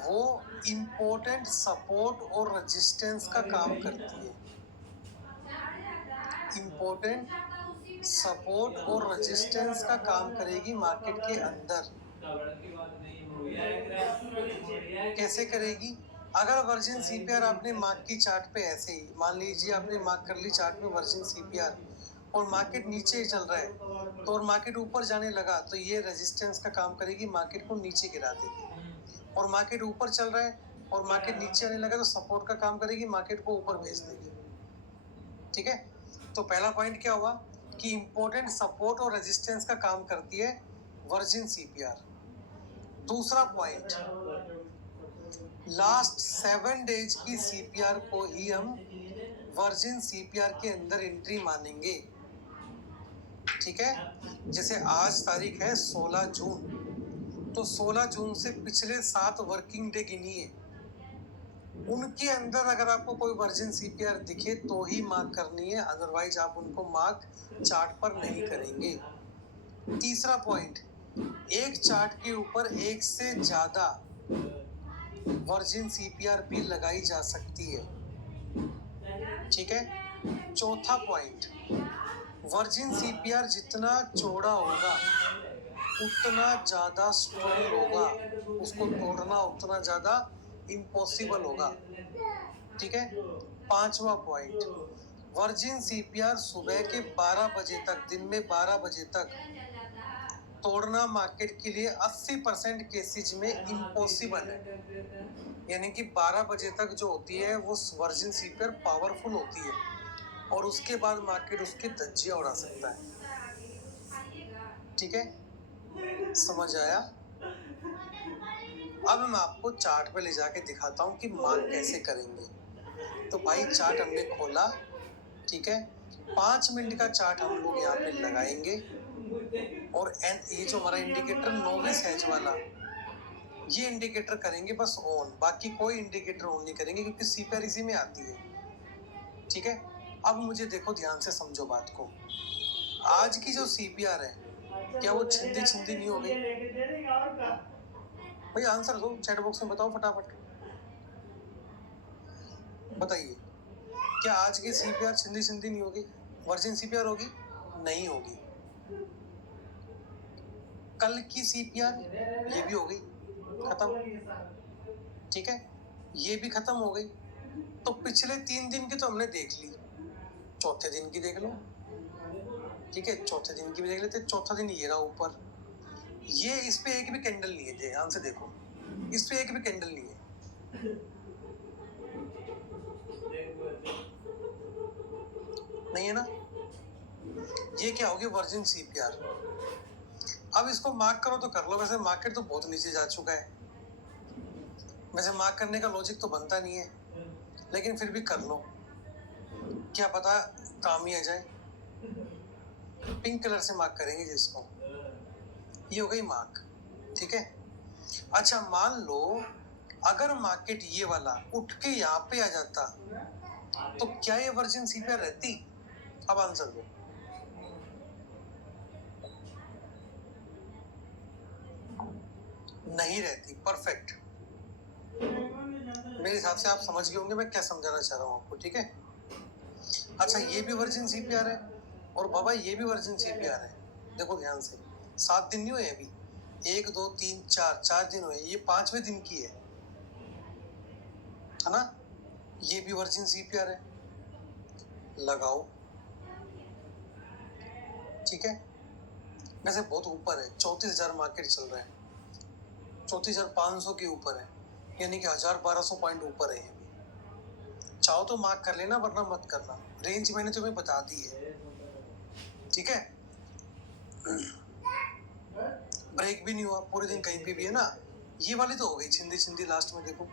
वो इम्पोर्टेंट सपोर्ट और रेजिस्टेंस का काम करती है। इम्पोर्टेंट सपोर्ट और रेजिस्टेंस का काम करेगी मार्केट के अंदर। कैसे करेगी। अगर वर्जिन सीपीआर आपने मार्क की चार्ट पे ऐसे ही मान लीजिए, आपने मार्क कर ली चार्ट में वर्जिन सीपीआर और मार्केट नीचे ही चल रहा है, तो और मार्केट ऊपर जाने लगा तो ये रेजिस्टेंस का काम करेगी, मार्केट को नीचे गिरा देगी। और मार्केट ऊपर चल रहा है और मार्केट नीचे आने लगा तो सपोर्ट का काम करेगी, मार्केट को ऊपर भेज देगी, ठीक है। तो पहला पॉइंट क्या हुआ कि इंपॉर्टेंट सपोर्ट और रेजिस्टेंस का काम करती है वर्जिन सीपीआर। दूसरा पॉइंट, लास्ट 7 डेज की सीपीआर को ही हम वर्जिन सीपीआर के अंदर एंट्री मानेंगे, ठीक है। जैसे आज तारीख है 16 जून, तो 16 जून से पिछले 7 वर्किंग डे गिनिए, उनके अंदर अगर आपको कोई वर्जिन सीपीआर दिखे तो ही मार्क करनी है, अदरवाइज आप उनको मार्क चार्ट पर नहीं करेंगे। तीसरा पॉइंट, एक चार्ट के ऊपर एक से ज्यादा वर्जिन सीपीआर भी लगाई जा सकती है, ठीक है। चौथा पॉइंट, वर्जिन सीपीआर जितना चौड़ा होगा उतना ज्यादा स्ट्रॉन्ग होगा, उसको तोड़ना उतना ज्यादा इम्पॉसिबल होगा, ठीक है। पांचवा पॉइंट, वर्जिन सीपीआर सुबह के 12 बजे तक, दिन में 12 बजे तक तोड़ना मार्केट के लिए 80% केसेज में इम्पॉसिबल है। यानी कि 12 बजे तक जो होती है वो वर्जिन सीपीआर पावरफुल होती है और उसके बाद मार्केट उसकी धज्जियां उड़ा सकता है, ठीक है। समझ आया। अब मैं आपको चार्ट पे ले जाके दिखाता हूँ कि मार्क कैसे करेंगे। तो भाई चार्ट हमने खोला, ठीक है। 5 मिनट का चार्ट हम लोग यहाँ पे लगाएंगे और ये जो हमारा इंडिकेटर नोविस हैज वाला, ये इंडिकेटर करेंगे बस ऑन, बाकी कोई इंडिकेटर ऑन नहीं करेंगे क्योंकि सीपीआर इसी में आती है, ठीक है। अब मुझे देखो, ध्यान से समझो बात को। आज की जो सीपीआर है क्या वो छिंदी छिंदी नहीं हो गई। भाई आंसर दो, चैट बॉक्स में बताओ फटाफट, बताइए। क्या आज की सीपीआर छिंदी छिंदी नहीं होगी, वर्जिन सीपीआर होगी, नहीं होगी। कल की सीपीआर ये भी हो गई खत्म, ठीक है, ये भी खत्म हो गई। तो पिछले 3 दिन की तो हमने देख ली, चौथे दिन की देख लो, ठीक है। चौथे दिन की भी देख लेते, चौथा दिन ये रहा ऊपर, ये इस पे एक भी कैंडल नहीं है, ध्यान से देखो, इस पे एक भी कैंडल नहीं है, नहीं है ना। ये क्या होगी, वर्जिन सीपीआर। अब इसको मार्क करो तो कर लो, वैसे मार्केट तो बहुत नीचे जा चुका है, वैसे मार्क करने का लॉजिक तो बनता नहीं है, लेकिन फिर भी कर लो, क्या पता काम ही आ जाए। पिंक कलर से मार्क करेंगे जिसको, ये हो गई मार्क, ठीक है। अच्छा मान लो अगर मार्केट ये वाला उठ के यहाँ पे आ जाता तो क्या ये वर्जिन सीपीआर रहती। अब आंसर दो। नहीं रहती, परफेक्ट। मेरे हिसाब से आप समझ गए होंगे मैं क्या समझाना चाह रहा हूँ आपको, ठीक है। अच्छा ये भी वर्जिन सीपीआर है और बाबा ये भी वर्जिन सीपीआर है, देखो ध्यान से। 7 दिन नहीं हुए अभी, 1 2 3 4 दिन हुए, ये 5वें दिन की है ना। ये भी वर्जिन सीपीआर है, लगाओ, ठीक है। वैसे बहुत ऊपर है, 34,000 मार्केट चल रहा है, 34,500 के ऊपर है, यानी कि 1,000-1,200 पॉइंट ऊपर है ये भी, चाहो तो मार्क कर लेना, वरना मत करना। रेंज मैंने तुम्हें बता दी है, ठीक है। ब्रेक भी नहीं हुआ पूरे दिन कहीं पे भी, है ना। ये वाली तो हो गई छिंदी छिंदी, लास्ट में देखो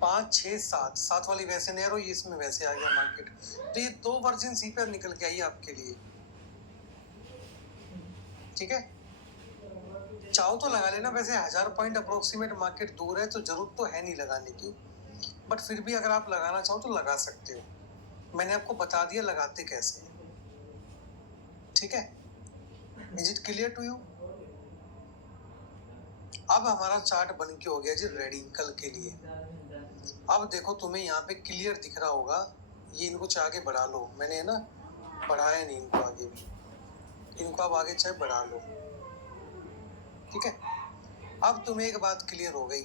5 6 7 7 वाली वैसे नहीं रही, इसमें वैसे आ गया मार्केट। तो ये 2 वर्जिन सीपीआर निकल के आई आपके लिए, ठीक है। चाहो तो लगा लेना, वैसे 1000 पॉइंट अप्रोक्सीमेट मार्केट दूर है, तो जरूरत तो है नहीं लगाने की, बट फिर भी अगर आप लगाना चाहो तो लगा सकते हो। मैंने आपको बता दिया लगाते कैसे, ठीक है। Is it clear to you? अब हमारा चार्ट बन के हो गया जी रेडी कल के लिए। अब देखो तुम्हें यहाँ पे क्लियर दिख रहा होगा, ये इनको चाहे आगे बढ़ा लो, मैंने है ना बढ़ाया नहीं इनको आगे भी, इनको अब आगे चाहे बढ़ा लो, ठीक है। अब तुम्हें एक बात क्लियर हो गई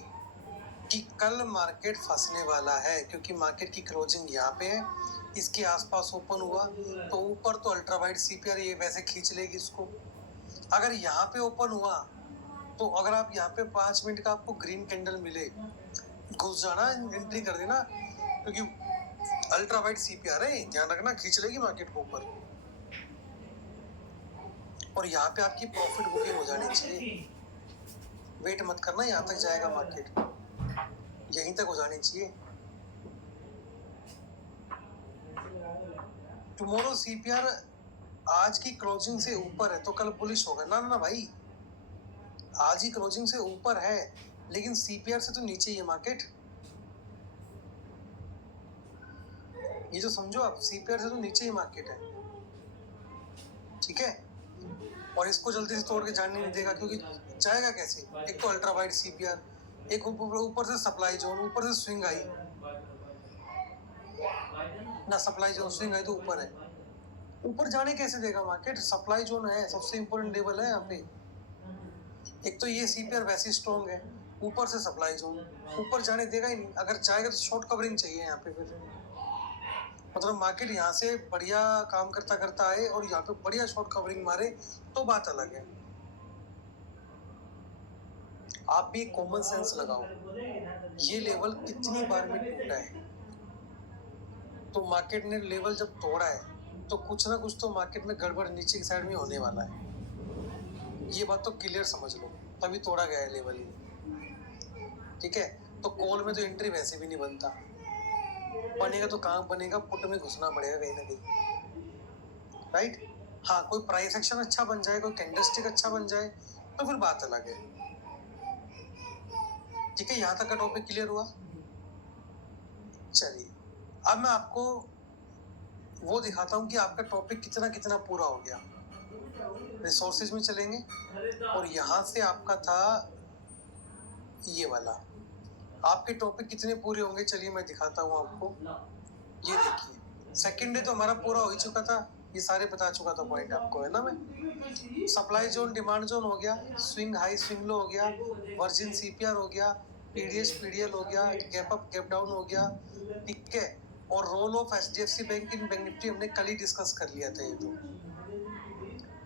कि कल मार्केट फंसने वाला है, क्योंकि मार्केट की क्लोजिंग यहाँ पे है, इसके आसपास ओपन हुआ तो ऊपर तो अल्ट्रा वाइड सीपीआर ये वैसे खींच लेगी इसको। अगर यहाँ पे ओपन हुआ तो अगर आप यहाँ पे 5 मिनट का आपको ग्रीन कैंडल मिले, घुस जाना, एंट्री कर देना, क्योंकि अल्ट्रा वाइड सीपीआर है, ध्यान रखना, खींच लेगी मार्केट को ऊपर। और यहाँ पे आपकी प्रॉफिट बुकिंग हो जानी चाहिए, वेट मत करना यहाँ तक जाएगा मार्केट, यहीं तक हो जानी चाहिए। टुमारो सीपीआर आज की क्लोजिंग से ऊपर है तो कल बुलिश होगा ना, ना भाई, आज ही क्लोजिंग से ऊपर है लेकिन सीपीआर से तो नीचे ही है मार्केट, ये तो समझो आप, सीपीआर से तो नीचे ही मार्केट है, ठीक है। और इसको जल्दी से तोड़ के जाने नहीं देगा, क्योंकि जाएगा कैसे, एक तो अल्ट्रा वाइड सीपीआर, एक ऊपर से सप्लाई जोन, ऊपर से स्विंग आई ना, सप्लाई जोन स्विंग आई तो ऊपर है, ऊपर जाने कैसे देगा मार्केट, सप्लाई जोन है, सबसे इंपॉर्टेंट लेवल है यहाँ पे। एक तो ये सीपीआर वैसे स्ट्रॉन्ग है, ऊपर से सप्लाई जोन, ऊपर जाने देगा ही नहीं, अगर जाएगा तो शॉर्ट कवरिंग चाहिए यहाँ पे, फिर मतलब मार्केट यहाँ से बढ़िया काम करता करता आए और यहाँ पे बढ़िया शॉर्ट कवरिंग मारे तो बात अलग है। आप भी कॉमन सेंस लगाओ, ये लेवल कितनी बार में टूटा है, तो मार्केट ने लेवल जब तोड़ा है तो कुछ ना कुछ तो मार्केट में गड़बड़ नीचे की साइड में होने वाला है, ये बात तो क्लियर समझ लो, तभी तोड़ा गया है लेवल ही, ठीक है। तो कॉल में तो एंट्री वैसे भी नहीं बनता, बनेगा तो कहाँ बनेगा, पुट में घुसना पड़ेगा कहीं ना कहीं, राइट। हाँ, कोई प्राइस एक्शन अच्छा बन जाए, कोई कैंडलस्टिक अच्छा बन जाए तो फिर बात अलग है, ठीक है। यहाँ तक का टॉपिक क्लियर हुआ। चलिए अब मैं आपको वो दिखाता हूँ कि आपका टॉपिक कितना कितना पूरा हो गया। रिसोर्सेज में चलेंगे और यहाँ से आपका था ये वाला, आपके टॉपिक कितने पूरे होंगे, चलिए मैं दिखाता हूँ आपको। ये देखिए सेकंड डे तो हमारा पूरा हो ही चुका था, ये सारे बता चुका था पॉइंट आपको, है ना। मैं सप्लाई जोन डिमांड जोन हो गया, स्विंग हाई स्विंग लो हो गया, वर्जिन सीपीआर हो गया, पीडीएस पीडीएल हो गया, गैप अप गैप डाउन हो गया, ठीक है। और role of HDFC bank in bank Nifty हमने कल ही डिस्कस कर लिया था ये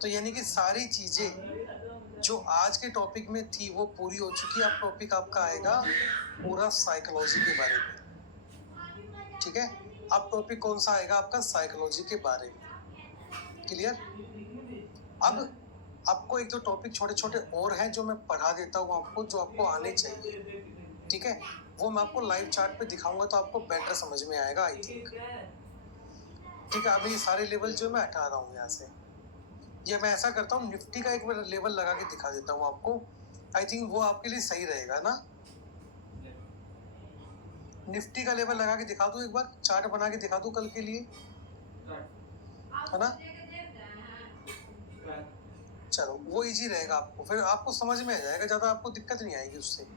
तो यानी कि सारी चीजें जो आज के टॉपिक में थी वो पूरी हो चुकी है। अब टॉपिक आपका आएगा पूरा साइकोलॉजी के बारे में, ठीक है। अब टॉपिक कौन सा आएगा आपका, साइकोलॉजी के बारे में, क्लियर। अब आपको एक दो टॉपिक छोटे छोटे और हैं जो मैं पढ़ा देता हूँ आपको, जो आपको आने चाहिए, ठीक है। वो मैं आपको लाइव चार्ट पे दिखाऊंगा तो आपको बेटर समझ में आएगा आई थिंक, ठीक है। अभी सारे लेवल जो मैं हटा रहा हूँ यहाँ से, ये मैं ऐसा करता हूँ, निफ्टी का एक बार लेवल लगा के दिखा देता हूँ आपको, आई थिंक वो आपके लिए सही रहेगा ना। निफ्टी का लेवल लगा के दिखा दूँ, एक बार चार्ट बना के दिखा दूँ कल के लिए, है ना। चलो वो इजी रहेगा आपको, फिर आपको समझ में आ जाएगा, ज्यादा आपको दिक्कत नहीं आएगी उससे।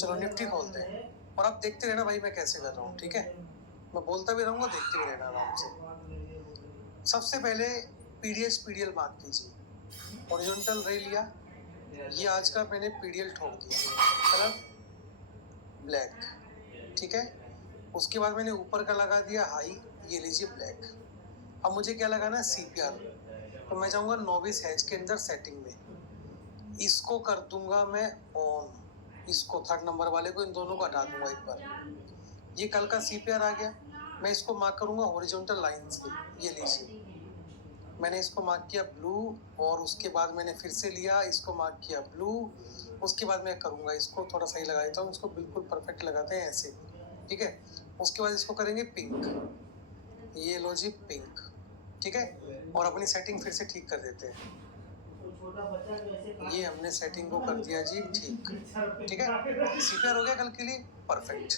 चलो निफ्टी खोलते हैं और आप देखते रहना भाई मैं कैसे कर रहा हूँ, ठीक है। मैं बोलता भी रहूंगा, देखते भी रहना आराम से। सबसे पहले पीडीएस पीडीएल मार्क कीजिए, हॉरिजॉन्टल रे लिया, ये आज का मैंने पीडीएल ठोक दिया, कलर ब्लैक, ठीक है। उसके बाद मैंने ऊपर का लगा दिया हाई, ये लीजिए ब्लैक। अब मुझे क्या लगाना है, सीपीआर, तो मैं जाऊंगा नोविस हैज के अंदर सेटिंग में, इसको कर दूंगा मैं ऑन, इसको थर्ड नंबर वाले को, इन दोनों को हटा दूंगा एक बार। ये कल का CPR आ गया, मैं इसको मार्क करूंगा हॉरिजॉन्टल लाइन से। ये लीजिए, मैंने इसको मार्क किया ब्लू, और उसके बाद मैंने फिर से लिया, इसको मार्क किया ब्लू। उसके बाद मैं करूंगा इसको थोड़ा सही लगा देता हूँ, इसको बिल्कुल परफेक्ट लगाते हैं ऐसे, ठीक है। उसके बाद इसको करेंगे पिंक, ये लो जी पिंक, ठीक है। और अपनी सेटिंग फिर से ठीक कर देते हैं। ये हमने सेटिंग को कर दिया जी ठीक, ठीक है। CPR हो गया कल के लिए, परफेक्ट।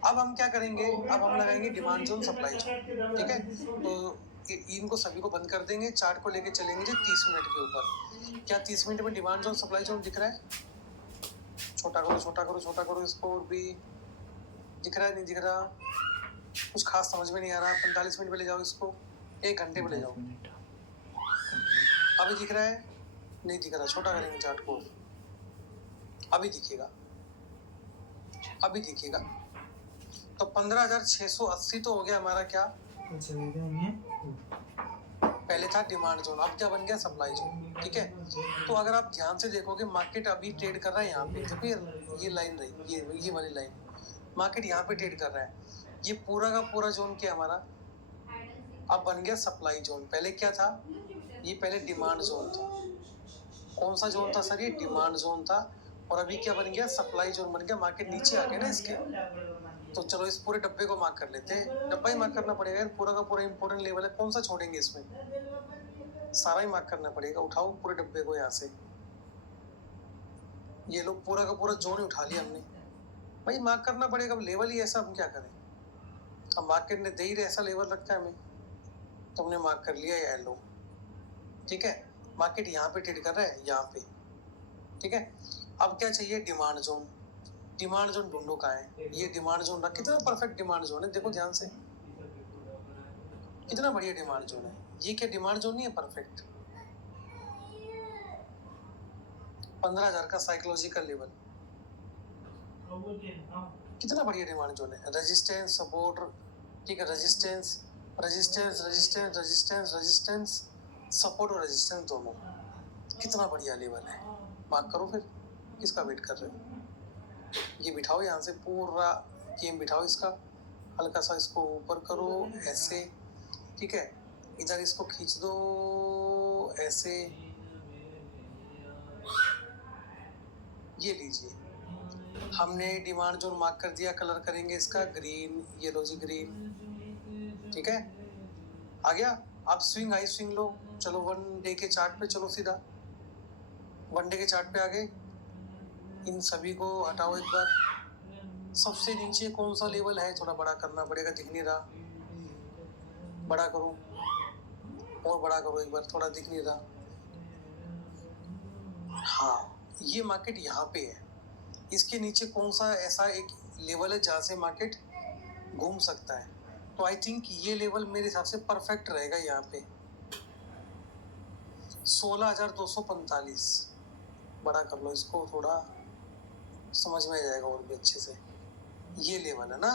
अब हम क्या करेंगे, अब हम लगाएंगे डिमांड जोन, सप्लाई जोन, ठीक है। तो इनको सभी को बंद कर देंगे, चार्ट को लेके चलेंगे जी 30 मिनट के ऊपर। क्या 30 मिनट में डिमांड जोन सप्लाई जोन दिख रहा है? छोटा करो छोटा करो छोटा करो इसको, और भी दिख रहा है नहीं दिख रहा, कुछ खास समझ में नहीं आ रहा। 45 मिनट में ले जाओ इसको, 1 घंटे में ले जाओ। अभी दिख रहा है? नहीं दिख रहा, छोटा करेंगे चार्ट को, अभी दिखेगा, अभी दिखेगा। तो 15,680 तो हो गया हमारा क्या, पहले था डिमांड जोन, अब क्या बन गया, सप्लाई जोन, ठीक है। तो अगर आप ध्यान से देखोगे, मार्केट अभी ट्रेड कर रहा है यहाँ पे, देखो ये लाइन रही, ये वाली लाइन, मार्केट यहाँ पे ट्रेड कर रहा है। ये पूरा का पूरा जोन क्या हमारा अब बन गया सप्लाई जोन। पहले क्या था, ये पहले डिमांड जोन था। कौन सा जोन था सर, ये डिमांड जोन था। और अभी क्या बन गया, सप्लाई जोन बन गया। मार्केट नीचे आ गया ना इसके, तो चलो इस पूरे डब्बे को मार्क कर लेते हैं। डब्बा ही मार्क करना पड़ेगा यार, पूरा का पूरा इंपॉर्टेंट लेवल है, कौन सा छोड़ेंगे इसमें, सारा ही मार्क करना पड़ेगा। उठाओ पूरे डब्बे को यहाँ से, ये लोग पूरा का पूरा जोन ही उठा लिया हमने, भाई मार्क करना पड़ेगा। अब लेवल ही ऐसा, हम क्या करें, अब मार्केट ने दे ही ऐसा लेवल रखा है हमें, तो हमने मार्क कर लिया येलो, ठीक है। मार्केट यहाँ पे ट्रेड कर रहा है, यहाँ पे, ठीक है। अब क्या चाहिए, डिमांड जोन। डिमांड जोन ढूंढो कहाँ है, ये डिमांड जोन रख, कितना परफेक्ट डिमांड जोन है, देखो ध्यान से, कितना बढ़िया डिमांड जोन है। ये क्या डिमांड जोन नहीं है परफेक्ट, 15,000 का साइकोलॉजिकल लेवल, कितना बढ़िया डिमांड जोन है। रेजिस्टेंस सपोर्ट, ठीक है, resistance resistance resistance resistance resistance, support और रेजिस्टेंस दोनों, कितना बढ़िया लेवल है। मार्क करो फिर, किसका वेट कर रहे हो, ये बिठाओ यहाँ से, पूरा गेम बिठाओ इसका, हल्का सा इसको ऊपर करो ऐसे, ठीक है। इधर इसको खींच दो ऐसे, ये लीजिए, हमने डिमांड जोन मार्क कर दिया। कलर करेंगे इसका ग्रीन, ये लो जी ग्रीन, ठीक है, आ गया। अब स्विंग हाई स्विंग लो, चलो 1 डे के चार्ट पे चलो, सीधा 1 डे के चार्ट पे आ गए। इन सभी को हटाओ एक बार। सबसे नीचे कौन सा लेवल है, थोड़ा बड़ा करना पड़ेगा, दिख नहीं रहा, बड़ा करो और बड़ा करो एक बार, थोड़ा दिख नहीं रहा। हाँ, ये मार्केट यहाँ पे है, इसके नीचे कौन सा ऐसा एक लेवल है जहाँ से मार्केट घूम सकता है, तो आई थिंक ये लेवल मेरे हिसाब से परफेक्ट रहेगा यहाँ पे, 16,245। बड़ा कर लो इसको, थोड़ा समझ में आ जाएगा और भी अच्छे से। ये लेवल है ना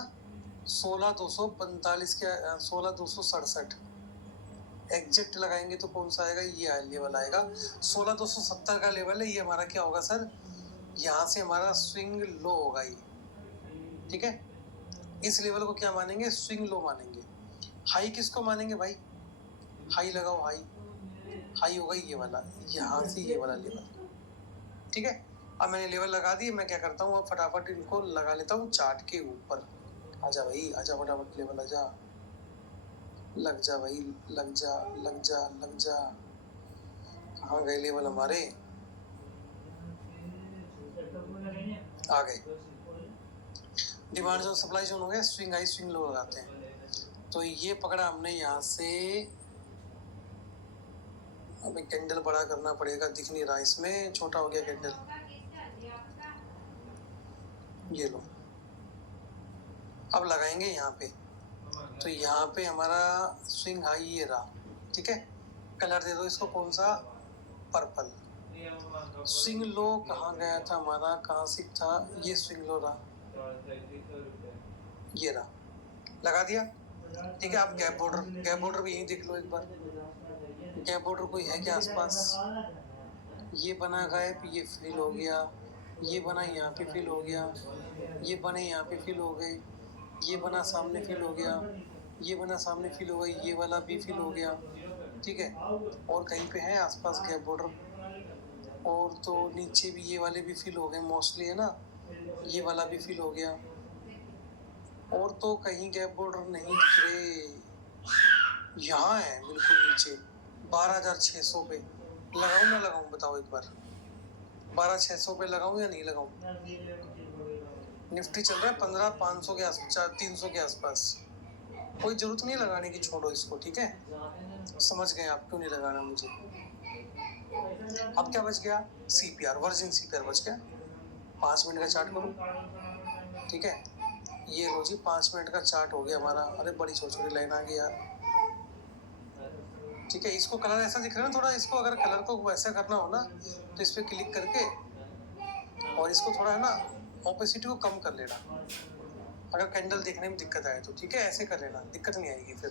16,245 के 16,267, एग्जैक्ट लगाएंगे तो कौन सा आएगा, ये लेवल आएगा 16,270 का लेवल है। ये हमारा क्या होगा सर, यहाँ से हमारा स्विंग लो होगा ये, ठीक है। इस लेवल को क्या मानेंगे, स्विंग लो मानेंगे। हाई किसको मानेंगे भाई, हाई लगाओ, हाई हाई होगा ये वाला, यहाँ से ये वाला लेवल, ठीक है। अब मैंने लेवल लगा दिए, मैं क्या करता हूँ, अब फटाफट इनको लगा लेता हूँ चार्ट के ऊपर। आजा भाई आजा, फटाफट लेवल आजा, लग जा भाई, लग जा लग जा लग जा। कहाँ गए लेवल हमारे, आ गए। डिमांड जोन सप्लाई जोन हो गया, स्विंग हाई स्विंग लो लगाते हैं। तो ये पकड़ा हमने यहाँ से, अभी कैंडल बड़ा करना पड़ेगा, दिख नहीं रहा इसमें, छोटा हो गया कैंडल, ये लो। अब लगाएंगे यहाँ पे, तो यहाँ पे हमारा स्विंग हाई ये रहा, ठीक है। कलर दे दो इसको, कौन सा, पर्पल। स्विंग लो कहाँ गया था हमारा, कहाँ से था, ये स्विंग लो रहा, ये रहा, लगा दिया, ठीक है। आप गैप बॉर्डर भी यहीं देख लो एक बार, गैप बॉर्डर कोई है क्या आसपास, ये बना गायब, ये फिल हो गया, ये बना यहाँ पे फिल हो गया, ये बने यहाँ पे फिल हो गए, ये बना सामने फिल हो गया, ये बना सामने फिल हो गई, ये वाला भी फिल हो गया, ठीक है। और कहीं पे है आसपास गैप बॉर्डर, और तो नीचे भी ये वाले भी फिल हो गए मोस्टली, है ना, ये वाला भी फिल हो गया। और तो कहीं गैप बॉर्डर नहीं दिख रहे। यहाँ है बिल्कुल नीचे 12,600 पे। लगाऊं ना लगाऊं बताओ एक बार, 12,600 पे लगाऊं या नहीं लगाऊं? निफ्टी चल रहा है 15,500 के आसपास, 300 के आसपास। कोई जरूरत नहीं लगाने की, छोड़ो इसको, ठीक है। समझ गए आप क्यों नहीं लगाना मुझे। अब क्या बच गया? सीपीआर, वर्जिन सीपीआर बच गया। 5 मिनट का चार्ट करो, ठीक है। ये लो जी, 5 मिनट का चार्ट हो गया हमारा। अरे बड़ी छोटी छोटी लाइन आ गई यार, ठीक है। इसको कलर ऐसा दिख रहा है ना थोड़ा, इसको अगर कलर को वैसा करना हो ना तो इस पर क्लिक करके और इसको थोड़ा है ना ऑपेसिटी को कम कर लेना, अगर कैंडल देखने में दिक्कत आए तो, ठीक है। ऐसे कर लेना, दिक्कत नहीं आएगी फिर।